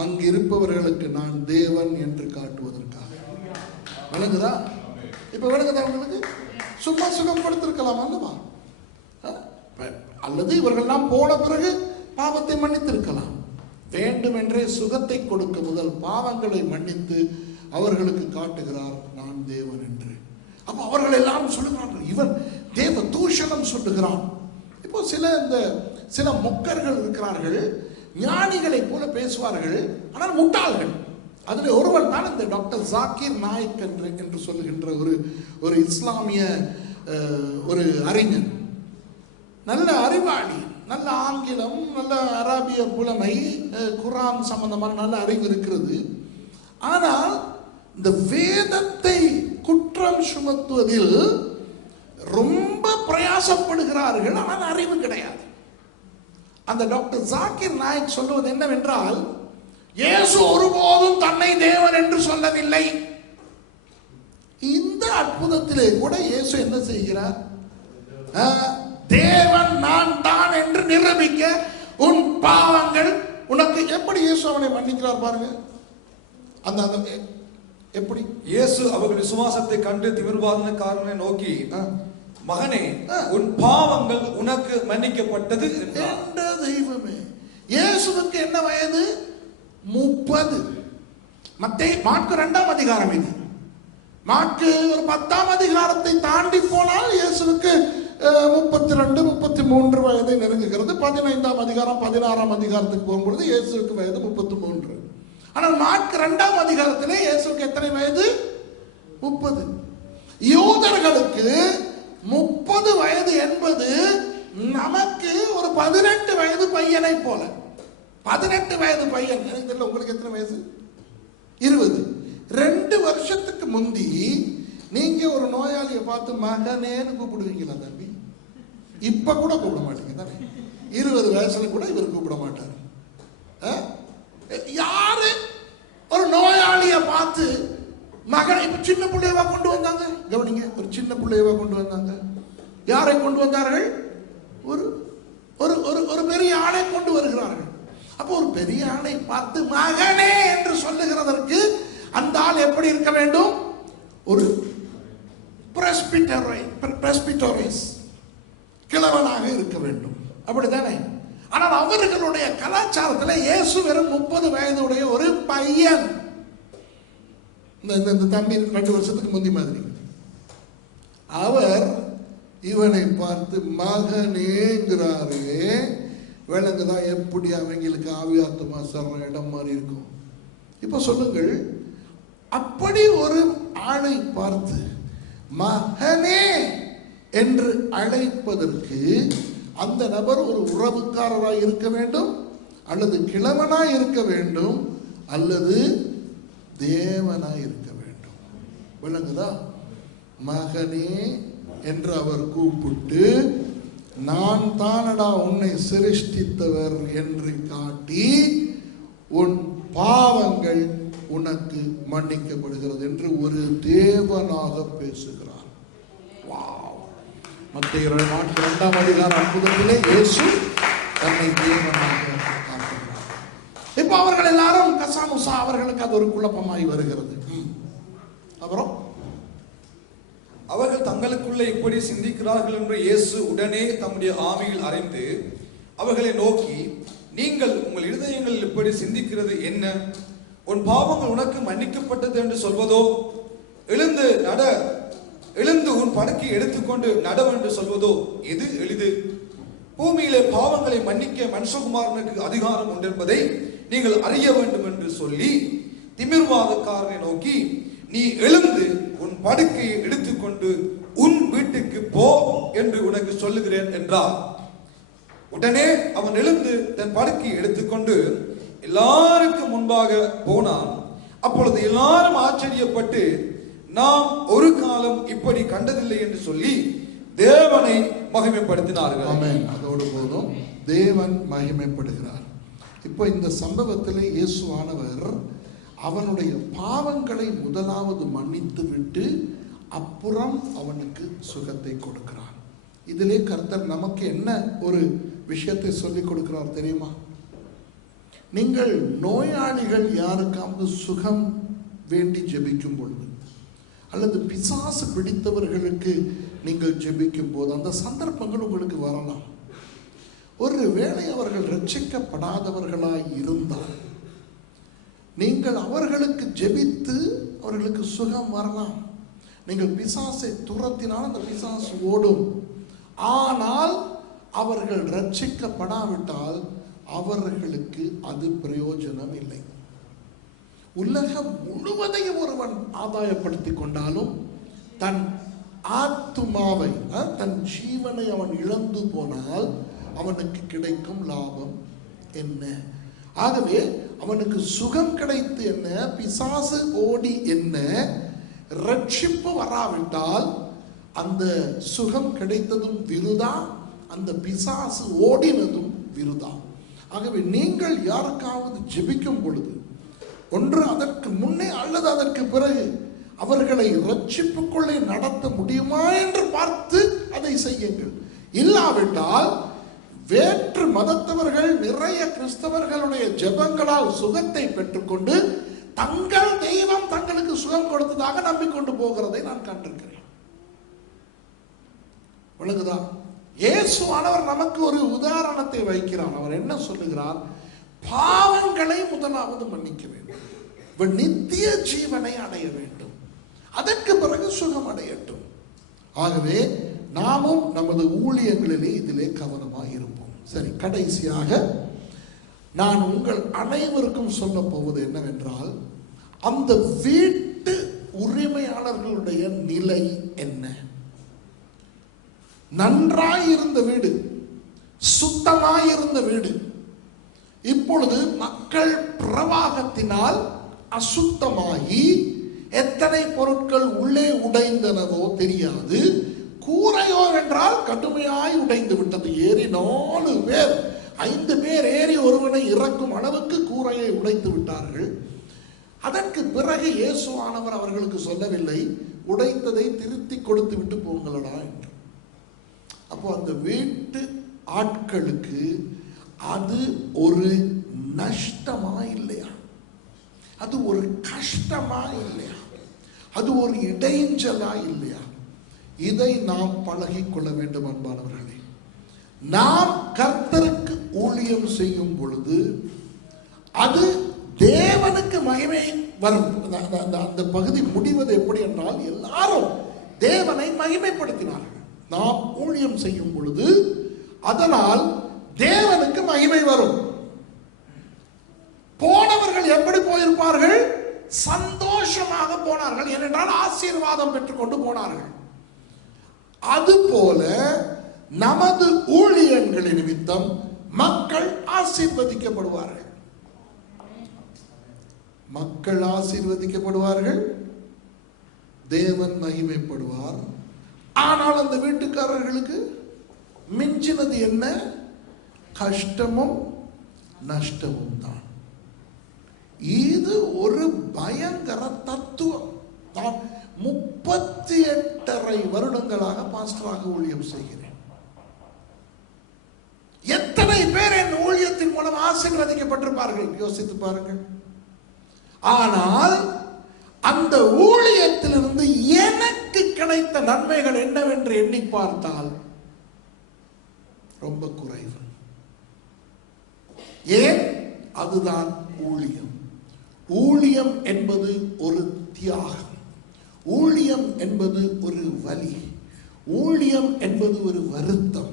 அங்கு இருப்பவர்களுக்கு நான் தேவன் என்று காட்டுவதற்காக. விளங்குதா? இப்ப விளங்குதா உங்களுக்கு? சும்மா சுகப்படுத்திருக்கலாம் அல்லவா? அல்லது இவர்கள்லாம் போன பிறகு பாவத்தை மன்னித்திருக்கலாம். வேண்டுமென்றே சுகத்தை கொடுக்க முதல் பாவங்களை மன்னித்து அவர்களுக்கு காட்டுகிறார் நான் தேவன் என்று. அப்ப அவர்கள் எல்லாரும் சொல்லுகிறார்கள் இவன் தேவ தூஷணம் சொல்லுகிறான். இப்போ சில முக்கர்கள் இருக்கிறார்கள், ஞானிகளை போல பேசுவார்கள், ஆனால் முட்டாள்கள். அதில் ஒருவன் தான் இந்த டாக்டர் ஜாக்கிர் நாயக் என்று சொல்லுகின்ற ஒரு இஸ்லாமிய ஒரு அறிஞர், நல்ல அறிவாளி, நல்ல ஆங்கிலம், நல்ல அரபிய புலமை, குரான் சம்பந்தமான நல்ல அறிவு இருக்கிறது. ஆனால் இந்த வேதத்தை குற்றம் சுமத்துவதில் ரொம்ப பிரயாசப்படுகிறார்கள், ஆனால் அறிவு கிடையாது. அந்த டாக்டர் ஜாக்கிர் நாயக் சொல்லுவது என்னவென்றால், இயேசு ஒருபோதும் தன்னை தேவன் என்று சொல்லவில்லை. இந்த அற்புதத்திலே கூட இயேசு என்ன செய்கிறார்? தேவன் நான் தான் என்று நிரூபிக்க உன் பாவங்கள் உனக்கு. எப்படி இயேசு அவனை மன்னிக்கிறார் பாருங்க. அந்த எப்படி இயேசு அவர்கள் விசுவாசத்தை கண்டு திமிர்வாதனக்காரனை நோக்கி, மகனே உன் பாவங்கள் உனக்கு மன்னிக்கப்பட்டது என்ற. தெய்வமே, இயேசுவுக்கு என்ன வயது? 30. மாற்கு 2ஆம் அதிகாரம் இது. மாற்கு ஒரு 10ஆம் அதிகாரத்தை தாண்டி போனால் இயேசுவுக்கு 32, 33 வயதை நெருங்குகிறது. 15ஆம் அதிகாரம் 16ஆம் அதிகாரத்துக்கு போகும்பொழுது இயேசுவுக்கு வயது 33. ஆனால் மாற்கு 2ஆம் அதிகாரத்திலே இயேசுவுக்கு எத்தனை வயது? 30. யூதர்களுக்கு 30 வயது என்பது நமக்கு ஒரு 18 வயது பையனை போல. 18 வயது பையன், உங்களுக்கு எத்தனை வயசு? 20. 2 வருஷத்துக்கு முந்தி நீங்க ஒரு நோயாளியை பார்த்து மகனேன்னு கூப்பிடுவீங்களா தம்பி? இப்ப கூட கூப்பிட மாட்டீங்க தானே? 20 வயசுல கூட இவர் கூப்பிட மாட்டார். யாரு ஒரு நோயாளியை பார்த்து மகன்? இப்ப சின்ன பிள்ளையவா கொண்டு வந்தாங்க, கவனிங்க, ஒரு சின்ன பிள்ளையவா கொண்டு வந்தாங்க. யாரை கொண்டு வந்தார்கள்? ஒரு ஒரு பெரிய ஆளை கொண்டு வருகிறார்கள். அப்போ ஒரு பெரிய ஆளை பார்த்து மகனே என்று சொல்லுகிறதற்கு அந்த ஆள் எப்படி இருக்க வேண்டும்? ஒரு பிரஸ்பிட்டோரிஸ் கிழவனாக இருக்க வேண்டும், அப்படித்தானே? ஆனால் அவர்களுடைய கலாச்சாரத்தில் இயேசு வெறும் 30 வயதுடைய ஒரு பையன். இந்த தம்பி 2 வருஷத்துக்கு முந்தி மாதிரி. அவர் இவனை பார்த்து மகனேங்கிறாரு. விலங்குதான் எப்படி அவங்களுக்கு ஆவியாத்மா சரண இடம் மாதிரி இருக்கும். இப்ப சொல்லுங்கள், அப்படி ஒரு ஆளை பார்த்து மகனே என்று அழைப்பதற்கு அந்த நபர் ஒரு உறவுக்காரராய் இருக்க வேண்டும், அல்லது கிழவனாய் இருக்க வேண்டும், அல்லது தேவனாய் இருக்க வேண்டும். விளங்குதா? மகனே என்று அவர் கூப்பிட்டு, நான் தானடா உன்னை சிருஷ்டித்தவர் என்று காட்டி, உன் பாவங்கள் உனக்கு மன்னிக்கப்படுகிறது என்று ஒரு தேவனாக பேசுகிறார். மத்தேயு 2ஆம் அதிகாரம் அற்புதத்திலே இயேசு தன்னை தேவனாக காட்டுகிறார். இப்ப அவர்கள் எல்லாரும் கசாமுசா, அவர்களுக்கு அது ஒரு குழப்பமாய் வருகிறது. அப்புறம் அவர்கள் தங்களுக்குள்ளே இப்படி சிந்திக்கிறார்கள் என்று இயேசு உடனே தம்முடைய ஆவியில் அறிந்து அவர்களை நோக்கி, நீங்கள் உங்கள் இருதயங்களில் இப்படி சிந்திக்கிறது என்ன? உன் பாவங்கள் உனக்கு மன்னிக்கப்பட்டது என்று சொல்வதோ, எழுந்து உன் படுக்கையை எடுத்துக்கொண்டு நடவென்று சொல்வதோ எது எளிது? பூமியிலே பாவங்களை மன்னிக்க மனுஷகுமாரனுக்கு அதிகாரம் உண்டு என்பதை நீங்கள் அறிய வேண்டும் என்று சொல்லி திமிர்வாதக்காரனை நோக்கி, நீ எழுந்து உன் படுக்கையை எடுத்துக்கொண்டு உன் வீட்டுக்கு போ என்று உனக்கு சொல்லுகிறேன் என்றார். உடனே அவன் எழுந்து தன் படுக்கையை எடுத்துக்கொண்டு எல்லாருக்கும் முன்பாக போனான். அப்பொழுது எல்லாரும் ஆச்சரியப்பட்டு, நாம் ஒரு காலம் இப்படி கண்டதில்லை என்று சொல்லி தேவனை மகிமைப்படுத்தினார்கள். ஆமென். அதோடு போதும், தேவன் மகிமைப்படுகிறார். இப்போ இந்த சம்பவத்தில் இயேசுவானவர் அவனுடைய பாவங்களை முதலாவது மன்னித்து விட்டு அப்புறம் அவனுக்கு சுகத்தை கொடுக்கிறார். இதிலே கர்த்தர் நமக்கு என்ன ஒரு விஷயத்தை சொல்லிக் கொடுக்கிறார் தெரியுமா? நீங்கள் நோயாளிகள் யாருக்காவது சுகம் வேண்டி ஜெபிக்கும் பொழுது, அல்லது பிசாசு பிடித்தவர்களுக்கு நீங்கள் ஜெபிக்கும் போது அந்த சந்தர்ப்பங்கள் உங்களுக்கு வரலாம். ஒரு வேளை அவர்கள் ரட்சிக்கப்படாதவர்களாய் இருந்தால் நீங்கள் அவர்களுக்கு ஜெபித்து அவர்களுக்கு சுகம் வரலாம். நீங்கள் பிசாசை துரத்தினால் அந்த பிசாசு ஓடும். ஆனால் அவர்கள் ரட்சிக்கப்படாவிட்டால் அவர்களுக்கு அது பிரயோஜனம் இல்லை. உலகம் முழுவதையும் ஒருவன் ஆதாயப்படுத்தி கொண்டாலும் தன் ஆத்துமாவை, தன் ஜீவனை அவன் இழந்து போனால் அவனுக்கு கிடைக்கும் லாபம் என்ன? ஆகவே அவனுக்கு சுகம் கிடைத்து என்ன, பிசாசு ஓடி என்ன, ரட்சிப்பு வராவிட்டால் அந்த சுகம் கிடைத்ததும் விருதா, அந்த பிசாசு ஓடினதும் விருதா. ஆகவே நீங்கள் யாருக்காவது ஜெபிக்கும் பொழுது, ஒன்று அதற்கு முன்னே அல்லது அதற்கு பிறகு அவர்களை ரட்சிப்புக்குள்ளே நடத்த முடியுமா என்று பார்த்து அதை செய்யுங்கள். இல்லாவிட்டால் வேற்று மதத்தவர்கள் நிறைய கிறிஸ்தவர்களுடைய ஜெபங்களால் சுகத்தை பெற்றுக்கொண்டு தங்கள் தெய்வம் தங்களுக்கு சுகம் கொடுத்ததாக நம்பிக்கொண்டு போகிறதை நான் கண்டிருக்கிறேன். விளங்குதா? இயேசுவானவர் நமக்கு ஒரு உதாரணத்தை வைக்கிறார். அவர் என்ன சொல்லுகிறார்? பாவங்களை முதலாவது மன்னிக்க வேண்டும், நித்திய ஜீவனை அடைய வேண்டும், அதற்கு பிறகு சுகம் அடையட்டும். ஆகவே நாமும் நமது ஊழியங்களிலே இதிலே கவனமாக இருப்போம். சரி, கடைசியாக நான் உங்கள் அனைவருக்கும் சொல்ல போவது என்னவென்றால், அந்த வீட்டு உரிமையாளர்களுடைய நிலை என்ன? நன்றாயிருந்த வீடு, சுத்தமாயிருந்த வீடு, இப்பொழுது மக்கள் பிரவாகத்தினால் அசுத்தமாகி எத்தனை பொருட்கள் உள்ளே உடைந்தனவோ தெரியாது. கூரையோ என்றால் கடுமையாய் உடைந்து விட்டது. ஏறி 4 பேர் 5 பேர் ஏறி ஒருவனை இறக்கும் அளவுக்கு கூரையை உடைத்து விட்டார்கள். அதற்கு பிறகு இயேசுவானவர் அவர்களுக்கு சொல்லவில்லை, உடைத்ததை திருத்தி கொடுத்து விட்டு போங்களடா என்று. அப்போ அந்த வீட்டு ஆட்களுக்கு அது ஒரு நஷ்டமா இல்லையா? அது ஒரு கஷ்டமா இல்லையா? அது ஒரு இடைஞ்சலா இல்லையா? இதை நாம் பழகிக் கொள்ள வேண்டும் அன்பானவர்களே. நாம் கர்த்தருக்கு ஊழியம் செய்யும் பொழுது அது தேவனுக்கு மகிமை வரும். அந்த பகுதி முடிவது எப்படி என்றால், எல்லாரும் தேவனை மகிமைப்படுத்தினார்கள். நாம் ஊழியம் செய்யும் பொழுது அதனால் தேவனுக்கு மகிமை வரும். போனவர்கள் எப்படி போயிருப்பார்கள்? சந்தோஷமாக போனார்கள், ஏனென்றால் ஆசீர்வாதம் பெற்றுக்கொண்டு போனார்கள். அதுபோல நமது ஊழியங்களின் நிமித்தம் மக்கள் ஆசீர்வதிக்கப்படுவார்கள். மக்கள் ஆசீர்வதிக்கப்படுவார்கள், தேவன் மகிமைப்படுவார். ஆனால் அந்த வீட்டுக்காரர்களுக்கு மிஞ்சினது என்ன? கஷ்டமும் நஷ்டமும் தான். இது ஒரு பயங்கர தத்துவம். நான் 38.5 வருடங்களாக பாஸ்டராக ஊழியம் செய்கிறேன். எத்தனை பேர் என் ஊழியத்தின் மூலம் ஆசீர்வதிக்கப்பட்டிருப்பார்கள் யோசித்து பாருங்கள். ஆனால் அந்த ஊழியத்தில் கிடைத்த நன்மைகள் என்னவென்று எண்ணி பார்த்தால் ரொம்ப குறைவு. ஏன்? அதுதான் ஊழியம். ஊழியம் என்பது ஒரு தியாகம், ஊழியம் என்பது ஒரு வலி, ஊழியம் என்பது ஒரு வருத்தம்,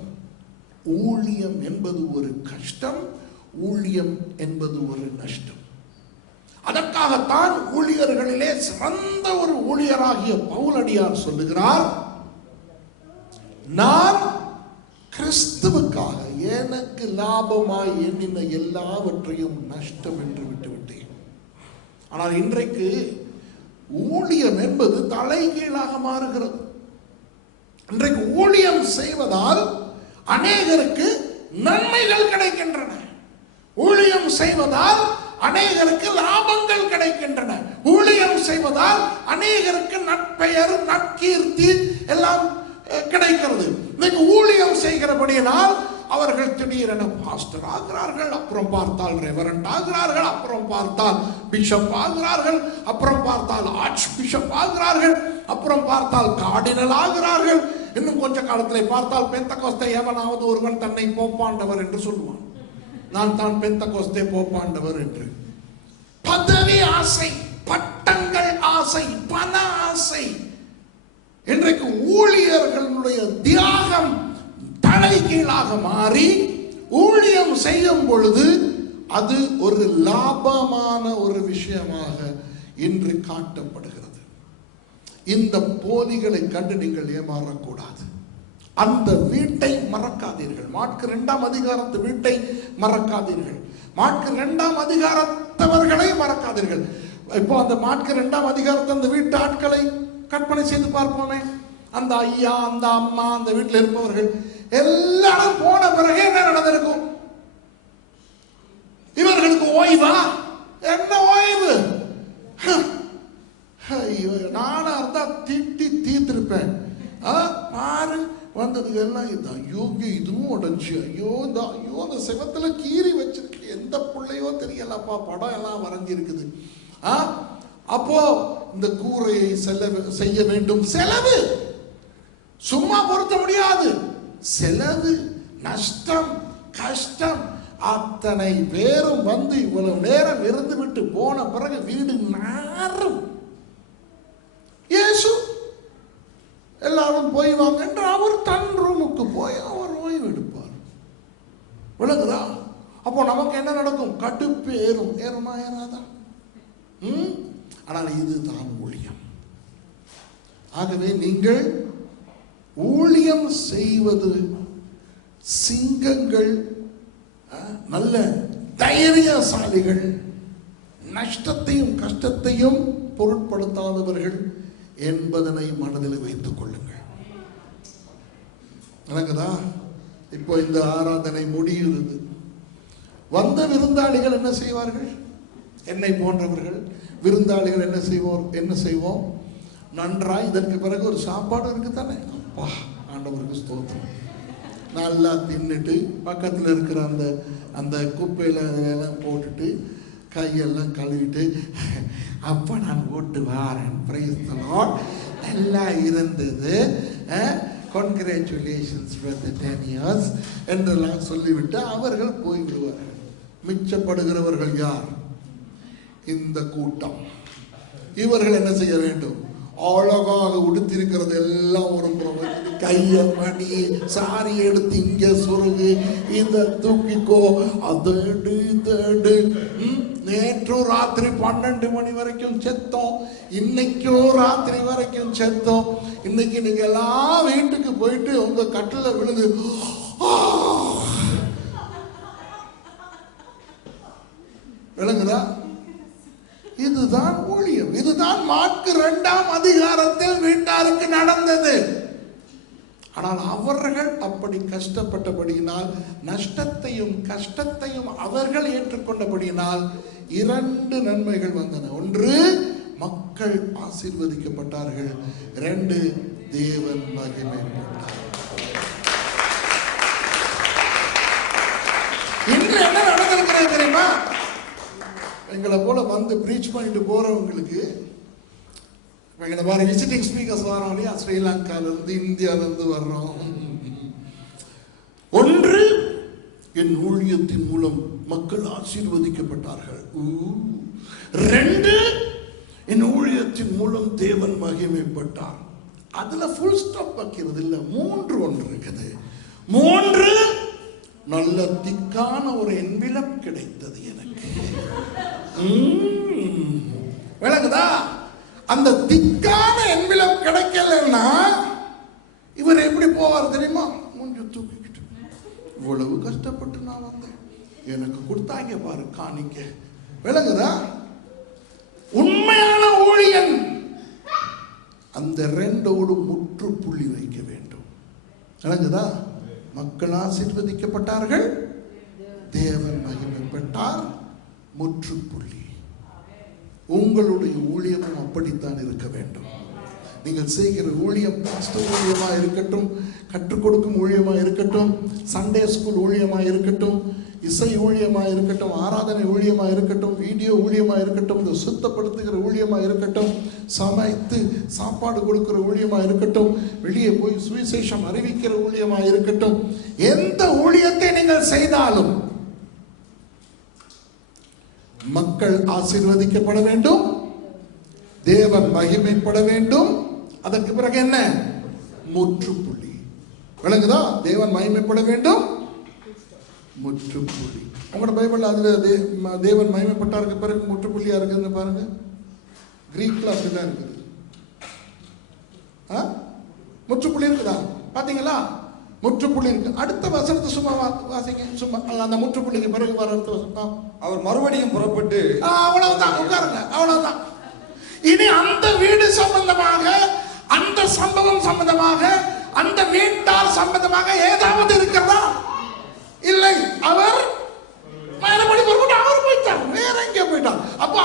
ஊழியம் என்பது ஒரு கஷ்டம், ஊழியம் என்பது ஒரு நஷ்டம். அதற்காகத்தான் ஊழியர்களிலே சிறந்த ஒரு ஊழியராகிய பவுலடியார் சொல்லுகிறார், நான் கிறிஸ்துவுக்காக எனக்கு லாபமாய் எண்ணின எல்லாவற்றையும் நஷ்டம் என்று விட்டுவிட்டேன். ஆனால் இன்றைக்கு ஊழியம் என்பது தலைகீழாக மாறுகிறது. இன்றைக்கு ஊழியம் செய்வதால் அநேகருக்கு நன்மைகள் கிடைக்கின்றன, ஊழியம் செய்வதால் அநேகருக்கு லாபங்கள் கிடைக்கின்றன, ஊழியம் செய்வதால் அநேகருக்கு நற்பெயர் நற்கீர்த்தி எல்லாம் கிடைக்கிறது. இன்னைக்கு ஊழியம் செய்கிறபடியினால் அவர்கள் திடீரென பாஸ்டர் ஆகிறார்கள், அப்புறம் பார்த்தால் ரெவரண்ட் ஆகிறார்கள், அப்புறம் பார்த்தால் பிஷப் ஆகிறார்கள், அப்புறம் பார்த்தால் ஆர்ச் பிஷப் ஆகிறார்கள், அப்புறம் பார்த்தால் கார்டினல் ஆகிறார்கள். இன்னும் கொஞ்ச காலத்தில் பார்த்தால் பெந்தகோஸ்தே எவனாவது ஒருவன் தன்னை போப்பாண்டவர் என்று சொல்லுவான், நான் தான் பெந்தகோஸ்தே போப்பாண்டவர் என்று. பதவி ஆசை, பட்டங்கள் ஆசை, பண ஆசை. இன்றைக்கு ஊழியர்களுடைய தியாகம் தலைகீழாக மாறி ஊழியம் செய்யும் பொழுது அது ஒரு லாபமான ஒரு விஷயமாக இன்று காட்டப்படுகிறது. இந்த போலிகளை கண்டு நீங்கள் ஏமாறக்கூடாது. அந்த வீட்டை மறக்காதீர்கள். மாற்கு 2ஆம் அதிகாரத்து வீட்டை மறக்காதீர்கள். மாற்கு 2ஆம் அதிகாரத்தவர்களை மறக்காதீர்கள். இப்போ அந்த மாற்கு 2ஆம் அதிகாரத்து அந்த வீட்டு ஆட்களை கற்பனை செய்து பார்ப்போமே. அந்த ஐயா, அந்த அம்மா, அந்த வீட்டில் இருப்பவர்கள் எல்லாரும் போன பிறகு என்ன நடந்திருக்கும்? இவர்களுக்கு ஓய்வா? என்ன ஓய்வு? ஐயோ, நானா இருந்தா திட்டி தீர்த்திருப்பேன். பாரு வந்ததுக்கு எல்லாம் இது, ஐயோ இதுவும் உடஞ்சி, ஐயோ அந்த செவத்துல கீறி வச்சிருக்கு, எந்த பிள்ளையோ தெரியலப்பா, படம் எல்லாம் வரைஞ்சிருக்குது. அப்போ இந்த கூரையை செய்ய வேண்டும், செலவு. சும்மா பொருத்த முடியாது, செலவு, நஷ்டம், கஷ்டம். அத்தனை பேரும் வந்து இவ்வளவு நேரம் இருந்து விட்டு போன பிறகு வீடு நாரும். இயேசு எல்லாரும் போய் வாங்க என்று அவர் தன் ரூமுக்கு போய் அவர் ஓய்வு எடுப்பார். விளங்குதா? அப்போ நமக்கு என்ன நடக்கும்? கடுப்பு ஏறும். ஏறுமா ஏறாதா? ஆனால் இதுதான் ஊழியம். ஆகவே நீங்கள் ஊழியம் செய்வது, சிங்கங்கள், நல்ல தைரியசாலிகள், நஷ்டத்தையும் கஷ்டத்தையும் பொருட்படுத்தாதவர்கள் என்பதனை மனதில் வைத்துக் கொள்ளுங்கள். நடக்குதா? இப்போ இந்த ஆராதனை முடிகிறது. வந்த விருந்தாளிகள் என்ன செய்வார்கள்? என்னை போன்றவர்கள் விருந்தாளிகள் என்ன செய்வோம்? நன்றாய் இதற்கு பிறகு ஒரு சாப்பாடு இருக்கு தானே, அப்பா ஆண்டவருக்கு ஸ்தோத்திரம், நல்லா தின்னுட்டு பக்கத்தில் இருக்கிற அந்த குப்பையில எல்லாம் போட்டுட்டு கையெல்லாம் கழுவிட்டு, அப்போ நான் ஓட்டு வாரேன், பிரைஸ் தி லார்ட், நல்லா இருந்தது, கங்க்ராச்சுலேஷன்ஸ் ஃபார் தி 10 years என்றெல்லாம் சொல்லிவிட்டு அவர்கள் போய்விடுவார்கள். மிச்சப்படுகிறவர்கள் யார்? இந்த கூட்டம். இவர்கள் என்ன செய்ய வேண்டும்? அழகாக உடுத்திருக்கிறது எல்லாம் ஒரு கைய மணி சாரி எடுத்து இங்க சொருகு, இத தூக்கிக்கோ, அதடு இதடு. நேற்று ராத்திரி 12 மணி வரைக்கும் செத்தோம், இன்னைக்கும் ராத்திரி வரைக்கும் செத்தோம். இன்னைக்கு நீங்க எல்லாம் வீட்டுக்கு போயிட்டு உங்க கட்டில விழுந்து விளங்குதா? இதுதான் ஊழியம். இதுதான் மாற்கு 2ஆம் அதிகாரத்தில் வீட்டாருக்கு நடந்தது. ஆனால் அவர்கள் அப்படி கஷ்டப்பட்டபடியினால், நஷ்டத்தையும் கஷ்டத்தையும் அவர்கள் ஏற்றுக்கொண்டபடியினால் 2 நன்மைகள் வந்தன. 1, மக்கள் ஆசீர்வதிக்கப்பட்டார்கள். 2, தேவன் மகிமைப்பட்டார். இன்று என்ன நடந்திருக்கிறது தெரியுமா? எங்களை போல வந்து பிரீச் பண்ணிட்டு போறவங்களுக்கு எங்களை பாரு விசிட்டிங் ஸ்பீக்கர்ஸ் வரோம் இல்லையா, ஸ்ரீலங்காவிலிருந்து இந்தியாவிலிருந்து வர்றோம். ஒன்று, என் ஊழியத்தின் மூலம் மக்கள் ஆசீர்வதிக்கப்பட்டார்கள். 2, என் ஊழியத்தின் மூலம் தேவன் மகிமைப்பட்டார். அதுல ஃபுல் ஸ்டாப் வைக்கிறது இல்ல. 3 ஒன்று இருக்குது. 3, நல்ல திக்கான ஒரு என்விலப் கிடைத்தது எனக்கு. விளங்குதா? அந்த திக்கான என்விலப் கிடைக்கலன்னா இவர் எப்படி போவார் தெரியுமா? மூஞ்சு தூக்கிக்கிட்டு, இவ்வளவு கஷ்டப்பட்டு நான் வந்தேன், எனக்கு கொடுத்தாங்க பாரு காணிக்க. விளங்குதா? உண்மையான ஊழியன் அந்த 2ஓடு முற்றுப்புள்ளி வைக்க வேண்டும். விளங்குதா? மக்கள் ஆசீர்வதிக்கப்பட்டார்கள், தேவன் மகிமைப்பட்டார், முற்றுப்புள்ளி. உங்களுடைய ஊழியமும் அப்படித்தான் இருக்க வேண்டும். நீங்கள் செய்கிற ஊழியம் பாஸ்டர் ஊழியமா இருக்கட்டும், கற்றுக் கொடுக்கும் ஊழியமா இருக்கட்டும், சண்டே ஸ்கூல் ஊழியமா இருக்கட்டும், இசை ஊழியமா இருக்கட்டும், ஆராதனை ஊழியமா இருக்கட்டும், வீடியோ ஊழியமா இருக்கட்டும், இந்த சுத்தப்படுத்துகிற ஊழியமா இருக்கட்டும், சமைத்து சாப்பாடு கொடுக்கிற ஊழியமா இருக்கட்டும், வெளியே போய் சுவிசேஷம் அறிவிக்கிற ஊழியமா இருக்கட்டும், எந்த ஊழியத்தை நீங்கள் செய்தாலும் மக்கள் ஆசீர்வதிக்கப்பட வேண்டும், தேவன் மகிமைப்பட வேண்டும். அதற்கு பிறகு என்ன? முற்றுப்புள்ளி. விளங்குதா? தேவன் மகிமைப்பட வேண்டும், முற்றுப்புள்ளி. உங்களோட பைபிள் அதுல தேவன் மகிமைப்பட்டாருக்கு பிறகு முற்றுப்புள்ளியா இருக்குதுன்னு பாருங்க. கிரீக்ல அப்படிதான் இருக்குது. முற்றுப்புள்ளி இருக்குதா? பாத்தீங்களா? முற்றுப்புள்ளி இருக்கு. அடுத்த வசனத்தை சும்மா வாசிங்க. சும்மா அந்த முற்றுப்புள்ளிக்கு பிறகு வர அடுத்த வசனம். அவர் மறுபடியும் புறப்பட்டு, அவ்வளவுதான், உட்காருங்க, அவ்வளவுதான். இனி அந்த வீடு சம்பந்தமாக, அந்த சம்பவம் சம்பந்தமாக, அந்த வீட்டார் சம்பந்தமாக ஏதாவது இருக்கிறதா? இல்லை. அவர் மறுபடியும் புறப்பட்டு அவர் போயிட்டார், வேற எங்கே போயிட்டார். அப்போ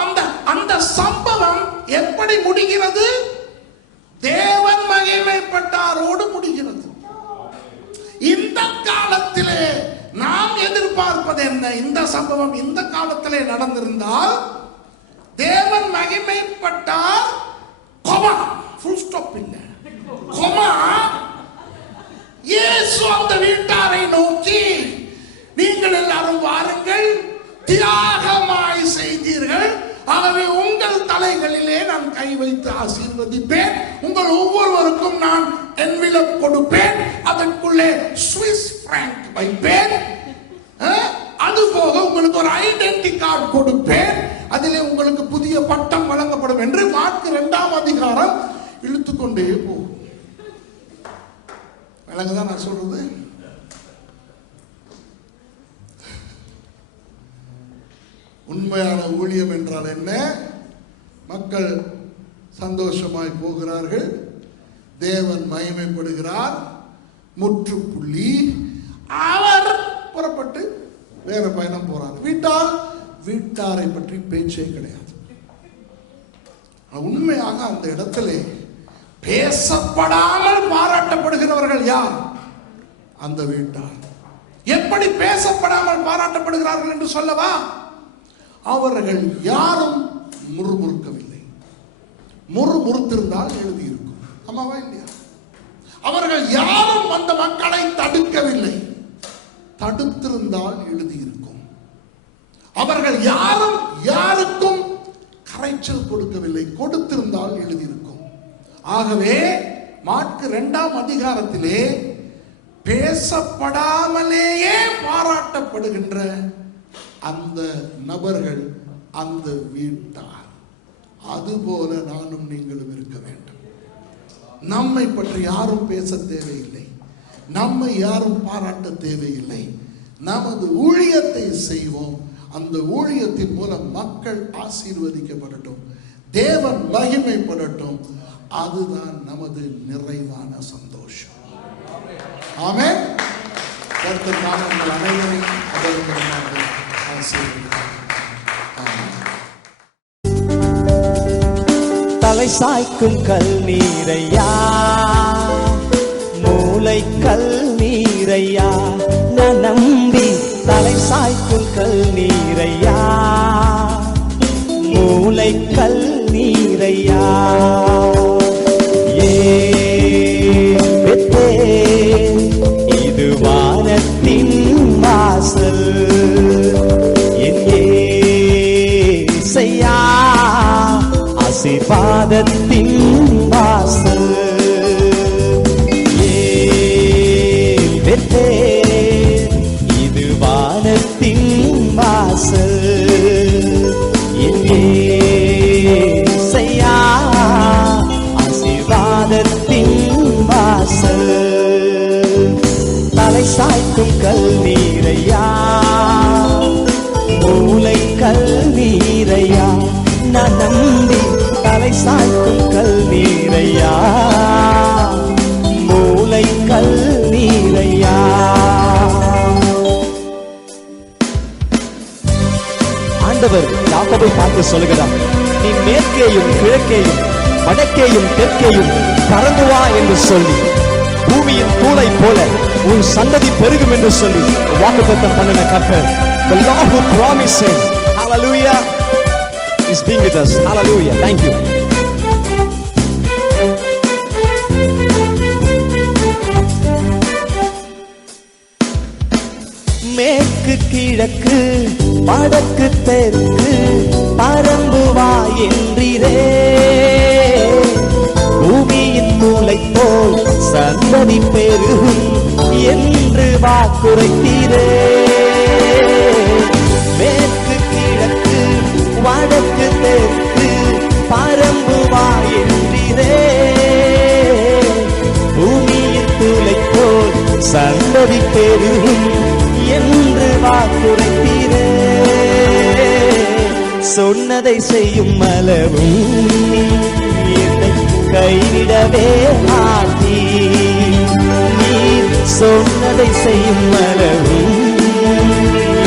அந்த சம்பவம் எப்படி முடிகிறது? தேவன் மகிமைப்பட்டாரோடு முடிகிறது. இந்த காலத்திலே நாம் எதிர்பார்ப்பது என்ன? இந்த சம்பவம் இந்த காலத்திலே நடந்திருந்தால் தேவன் மகிமைப்பட்டார், கொமா, ஃபுல் ஸ்டாப் இல்ல, கொமா, இயேசு அந்த வீட்டாரை நோக்கி, நீங்கள் எல்லாரும் வாருங்கள், தியாகமாய் செய்தீர்கள், ஆகவே உங்கள் தலைகளிலே நான் கை வைத்து ஆசீர்வதிப்பேன், உங்கள் ஒவ்வொருவருக்கும் நான் என்விலப் கொடுப்பேன், அதற்குள்ளே ஸ்விஸ் பிராங்க் வைப்பேன், அதுபோக உங்களுக்கு ஒரு ஐடென்டி கார்டு கொடுப்பேன், அதிலே உங்களுக்கு புதிய பட்டம் வழங்கப்படும் என்று மார்க் 2ஆம் அதிகாரம் இழுத்துக்கொண்டே போகும். விளங்குதான் நான் சொல்றது? உண்மையான ஊழியம் என்றால் என்ன? மக்கள் சந்தோஷமாய் போகிறார்கள், தேவன் மகிமைப்படுகிறார், முற்றுப்புள்ளி. அவர் புறப்பட்டு வேற பயணம் போறார். வீட்டாரை பற்றி பேச்சே கிடையாது. உண்மையாக அந்த இடத்திலே பேசப்படாமல் பாராட்டப்படுகிறவர்கள் யார்? அந்த வீட்டார். எப்படி பேசப்படாமல் பாராட்டப்படுகிறார்கள் என்று சொல்லவா? அவர்கள் யாரும் முறுமுறுக்கவில்லை. முறுமுறுத்திருந்தால் எழுதியிருக்கும். ஆமாவா இல்லையா? அவர்கள் யாரும் அந்த மக்களை தடுக்கவில்லை. தடுத்திருந்தால் எழுதியிருக்கும். அவர்கள் யாரும் யாருக்கும் கரைச்சல் கொடுக்கவில்லை. கொடுத்திருந்தால் எழுதியிருக்கும். ஆகவே மார்க் 2ஆம் அதிகாரத்திலே பேசப்படாமலேயே பாராட்டப்படுகின்ற அந்த நபர்கள் அந்த வீட்டார். அதுபோல நானும் நீங்களும் இருக்க வேண்டும். நம்மை பற்றி யாரும் பேச தேவையில்லை, நம்மை யாரும் பாராட்ட தேவையில்லை. நமது ஊழியத்தை செய்வோம். அந்த ஊழியத்தின் மூலம் மக்கள் ஆசீர்வதிக்கப்படட்டும், தேவன் மகிமைப்படட்டும். அதுதான் நமது நிறைவான சந்தோஷம். ஆமென். கர்த்தர் நாமங்கள் அனைவரையும் அதற்கு தலை சாய்க்கும் கல் நீரையா, மூளை கல் நீரையா, நான் நம்பி தலை சாய்க்கும் கல் நீரையா, மூளை கல் நீரையா. ஆசீர்வாதத்தின் வாசல். பெத்தேல், இது வானத்தின் வாசல். இயேசையா, ஆசீர்வாதத்தின் வாசல். தலை சாய்க்கும் கல்நீரையா, மூளை கல்நீரையா, நான் நம்பி தலை சாய்க்கும் கல்நீரையா, மூளை கல்நீரையா. ஆண்டவர் யாக்கோபை பார்த்து சொல்கிறார், நீ மேற்கேயும் கிழக்கேயும் வடக்கேயும் தெற்கேயும் பறந்து வா என்று சொல்லி, பூமியின் தூளை போல உன் சந்ததி பெருகும் என்று சொல்லி வாக்குத்தத்தம் பண்ணின கர்த்தர். The Lord who promised, hallelujah, is being with us. Hallelujah. Thank you. மேற்கு கிழக்கு வடக்கு தெற்கு பறந்து வா என்றீரே, பூமியின் மூளை போல் சந்ததி பெருகும் என்று வாக்குரைத்தீரே. மேற்கு கிழக்கு வடக்கு தெற்கு பறந்து வா என்றீரே, பூமியின் மூளை போல் சந்ததி பெருகும் என்று வாக்குரைத்தீரே. சொன்னதை செய்யும் அளவும் என்னை கைவிடவே மாட்டீ, நீ சொன்னதை செய்யும் அளவும்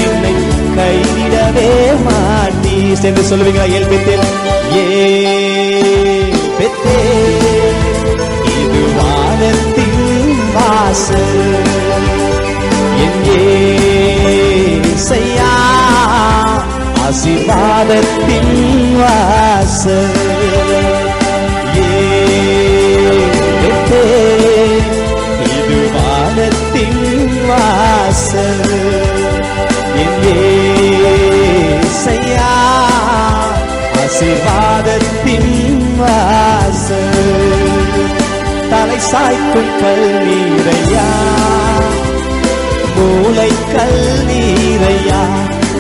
என்னை கைவிடவே மாட்டீ என்று சொல்லுவீங்களா? ஏல் பெத்தேல், ஏல் பெத்தேல், இது வானத்தின் வாசல். எங்கேசையா, ஆசீர்வாதத்தின் வாசல். இது வானத்தின் வாசல். எங்கேசையா, ஆசீர்வாதத்தின் வாசல். தலை சாய்க்கும் கல்நீரையா, மூளை கல்நீரையா,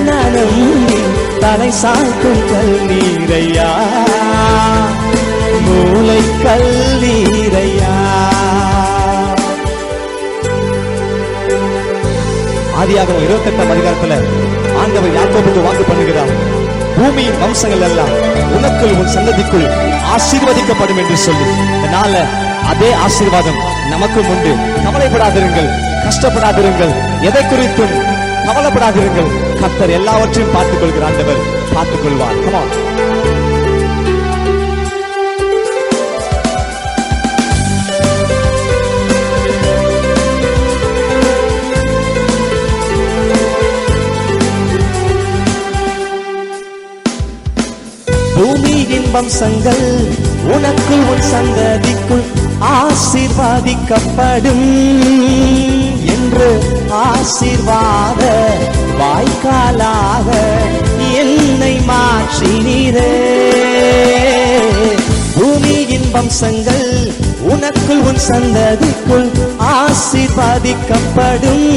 நனம்பி தலை சாய்க்கும் கல்நீரையா, மூளை கல்நீரையா. ஆதியாகமம் 28ஆம் அதிகாரத்துல ஆண்டவர் யாக்கோபுக்கு வாக்கு பண்ணுகிறார், பூமியின் வம்சங்கள் எல்லாம் உனக்குள் உன் சந்ததிக்குள் ஆசீர்வதிக்கப்படும் என்று சொல்லி. அதனால அதே ஆசீர்வாதம் நமக்கும் உண்டு. கவலைப்படாதிருங்கள், கஷ்டப்படாதிருங்கள், எதை குறித்தும் கவலைப்படாதிருங்கள். கர்த்தர் எல்லாவற்றையும் பார்த்துக் கொள்கிற ஆண்டவர் பார்த்துக் கொள்வார். Come on. பூமியின் வம்சங்கள் உனக்குள் உன் சந்ததிக்குள் ஆசீர்வாதிக்கப்படும் என்று ஆசீர்வாத வாய்க்காலாக என்னை மாற்றினீரே. பூமியின் வம்சங்கள் உனக்குள் உன் சந்ததிக்குள் ஆசீர்வாதிக்கப்படும்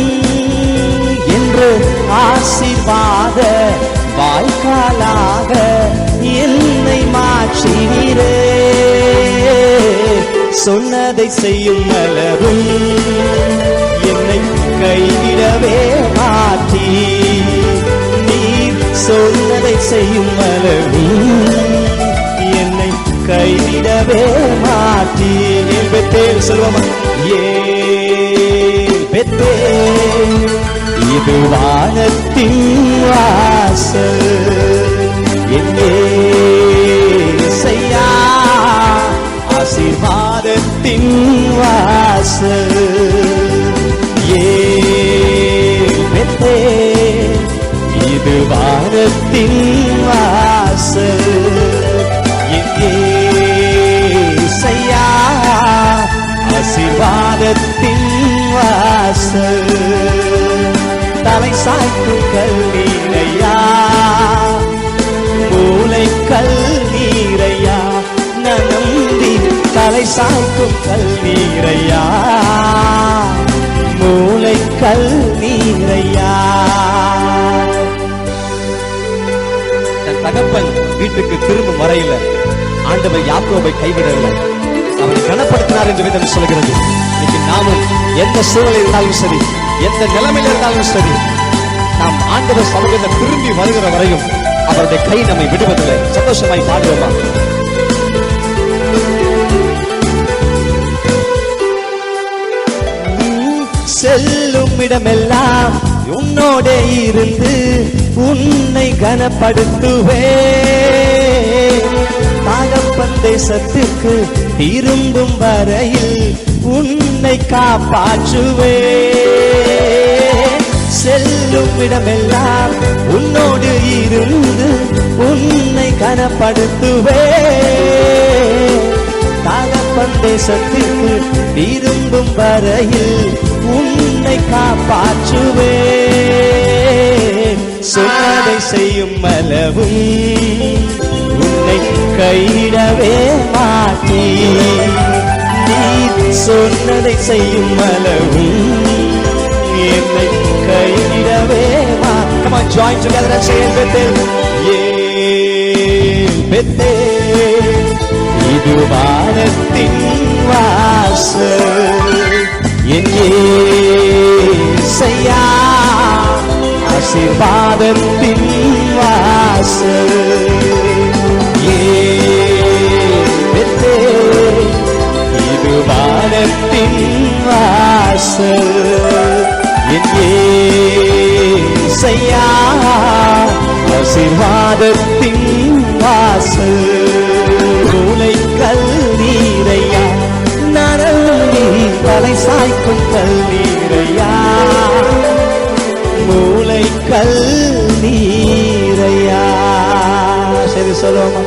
என்று ஆசீர்வாத வாய்க்காலாக என்னை மாற்றினீரே. சொன்னதை செய்யும் அளவும் என்னை கைவிடவே மாட்டீ, நீர் சொன்னதை செய்யும் அளவும் என்னை கைவிடவே மாட்டீ. ஏல் பெத்தேல் சொல்லுவோமா? ஏல் பெத்தேல், இது வானத்தின் வாசல். எங்கேசையா, ஆசீர்வாதத்தின் வாசல். ஏல் பெத்தேல், இது வானத்தின் வாசல். எங்கேசையா, ஆசீர்வாதத்தின் வாசல். தலை சாய்க்கும் கல்நீரையா, மூளை கல்நீரையா, தலை சாய்க்கும் கல்நீரையா, மூளை கல்நீரையா. தன் தகப்பன் வீட்டுக்கு திரும்பும் வரையில ஆண்டவர் யாக்கோபை கைவிடவில்லை, அவரை கனப்படுத்தினார் என்று வேதம் சொல்கிறது. இன்னைக்கு நாமும் எந்த சூழலில் இருந்தாலும் சரி, எந்த நிலைமையில் இருந்தாலும் சரி, நாம் ஆண்டவர் சமூகத்தை திரும்பி வருகிற வரையும் அவருடைய கை நம்மை விடுவதில்லை. சந்தோஷமாய் பாடுவோமா? செல்லும் இடமெல்லாம் உன்னோட இருந்து உன்னை கனப்படுத்துவே, தகப்பன் தேசத்துக்கு திரும்பும் வரையில் உன்னை காப்பாற்றுவே. செல்லும் இடமெல்லாம் உன்னோடு இருந்து உன்னை கனப்படுத்துவே, தகப்பன் தேசத்துக்கு திரும்பும் வரையில் உன்னை காப்பாற்றுவே. சொன்னதை செய்யும் அளவும் உன்னை கைவிடவே மாட்டே, நீ சொன்னதை செய்யும் அளவும் என்னை கைவிடவே மாட்டே. Come on, join together and say it with it. Bethel, இது வானத்தின் வாசல், என் இயேசையா ஆசீர்வாதத்தின் வாசல். Bethel, இது வானத்தின் வாசல், என் இயேசையா ஆசீர்வாதத்தின் வாசல். மூளை கல்நீரையா, நரம்பி தலை சாய்க்கும் கல்நீரையா, மூளை கல்நீரையா. சரி சொல்லுவோமா?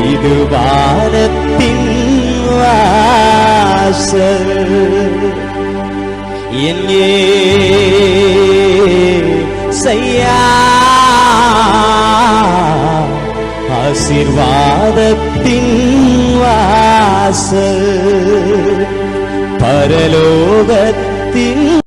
இது வானத்தின் வாசல், என் இயேசையா ஆசீர்வாதத்தின் வாசல். பரலோகத்தின்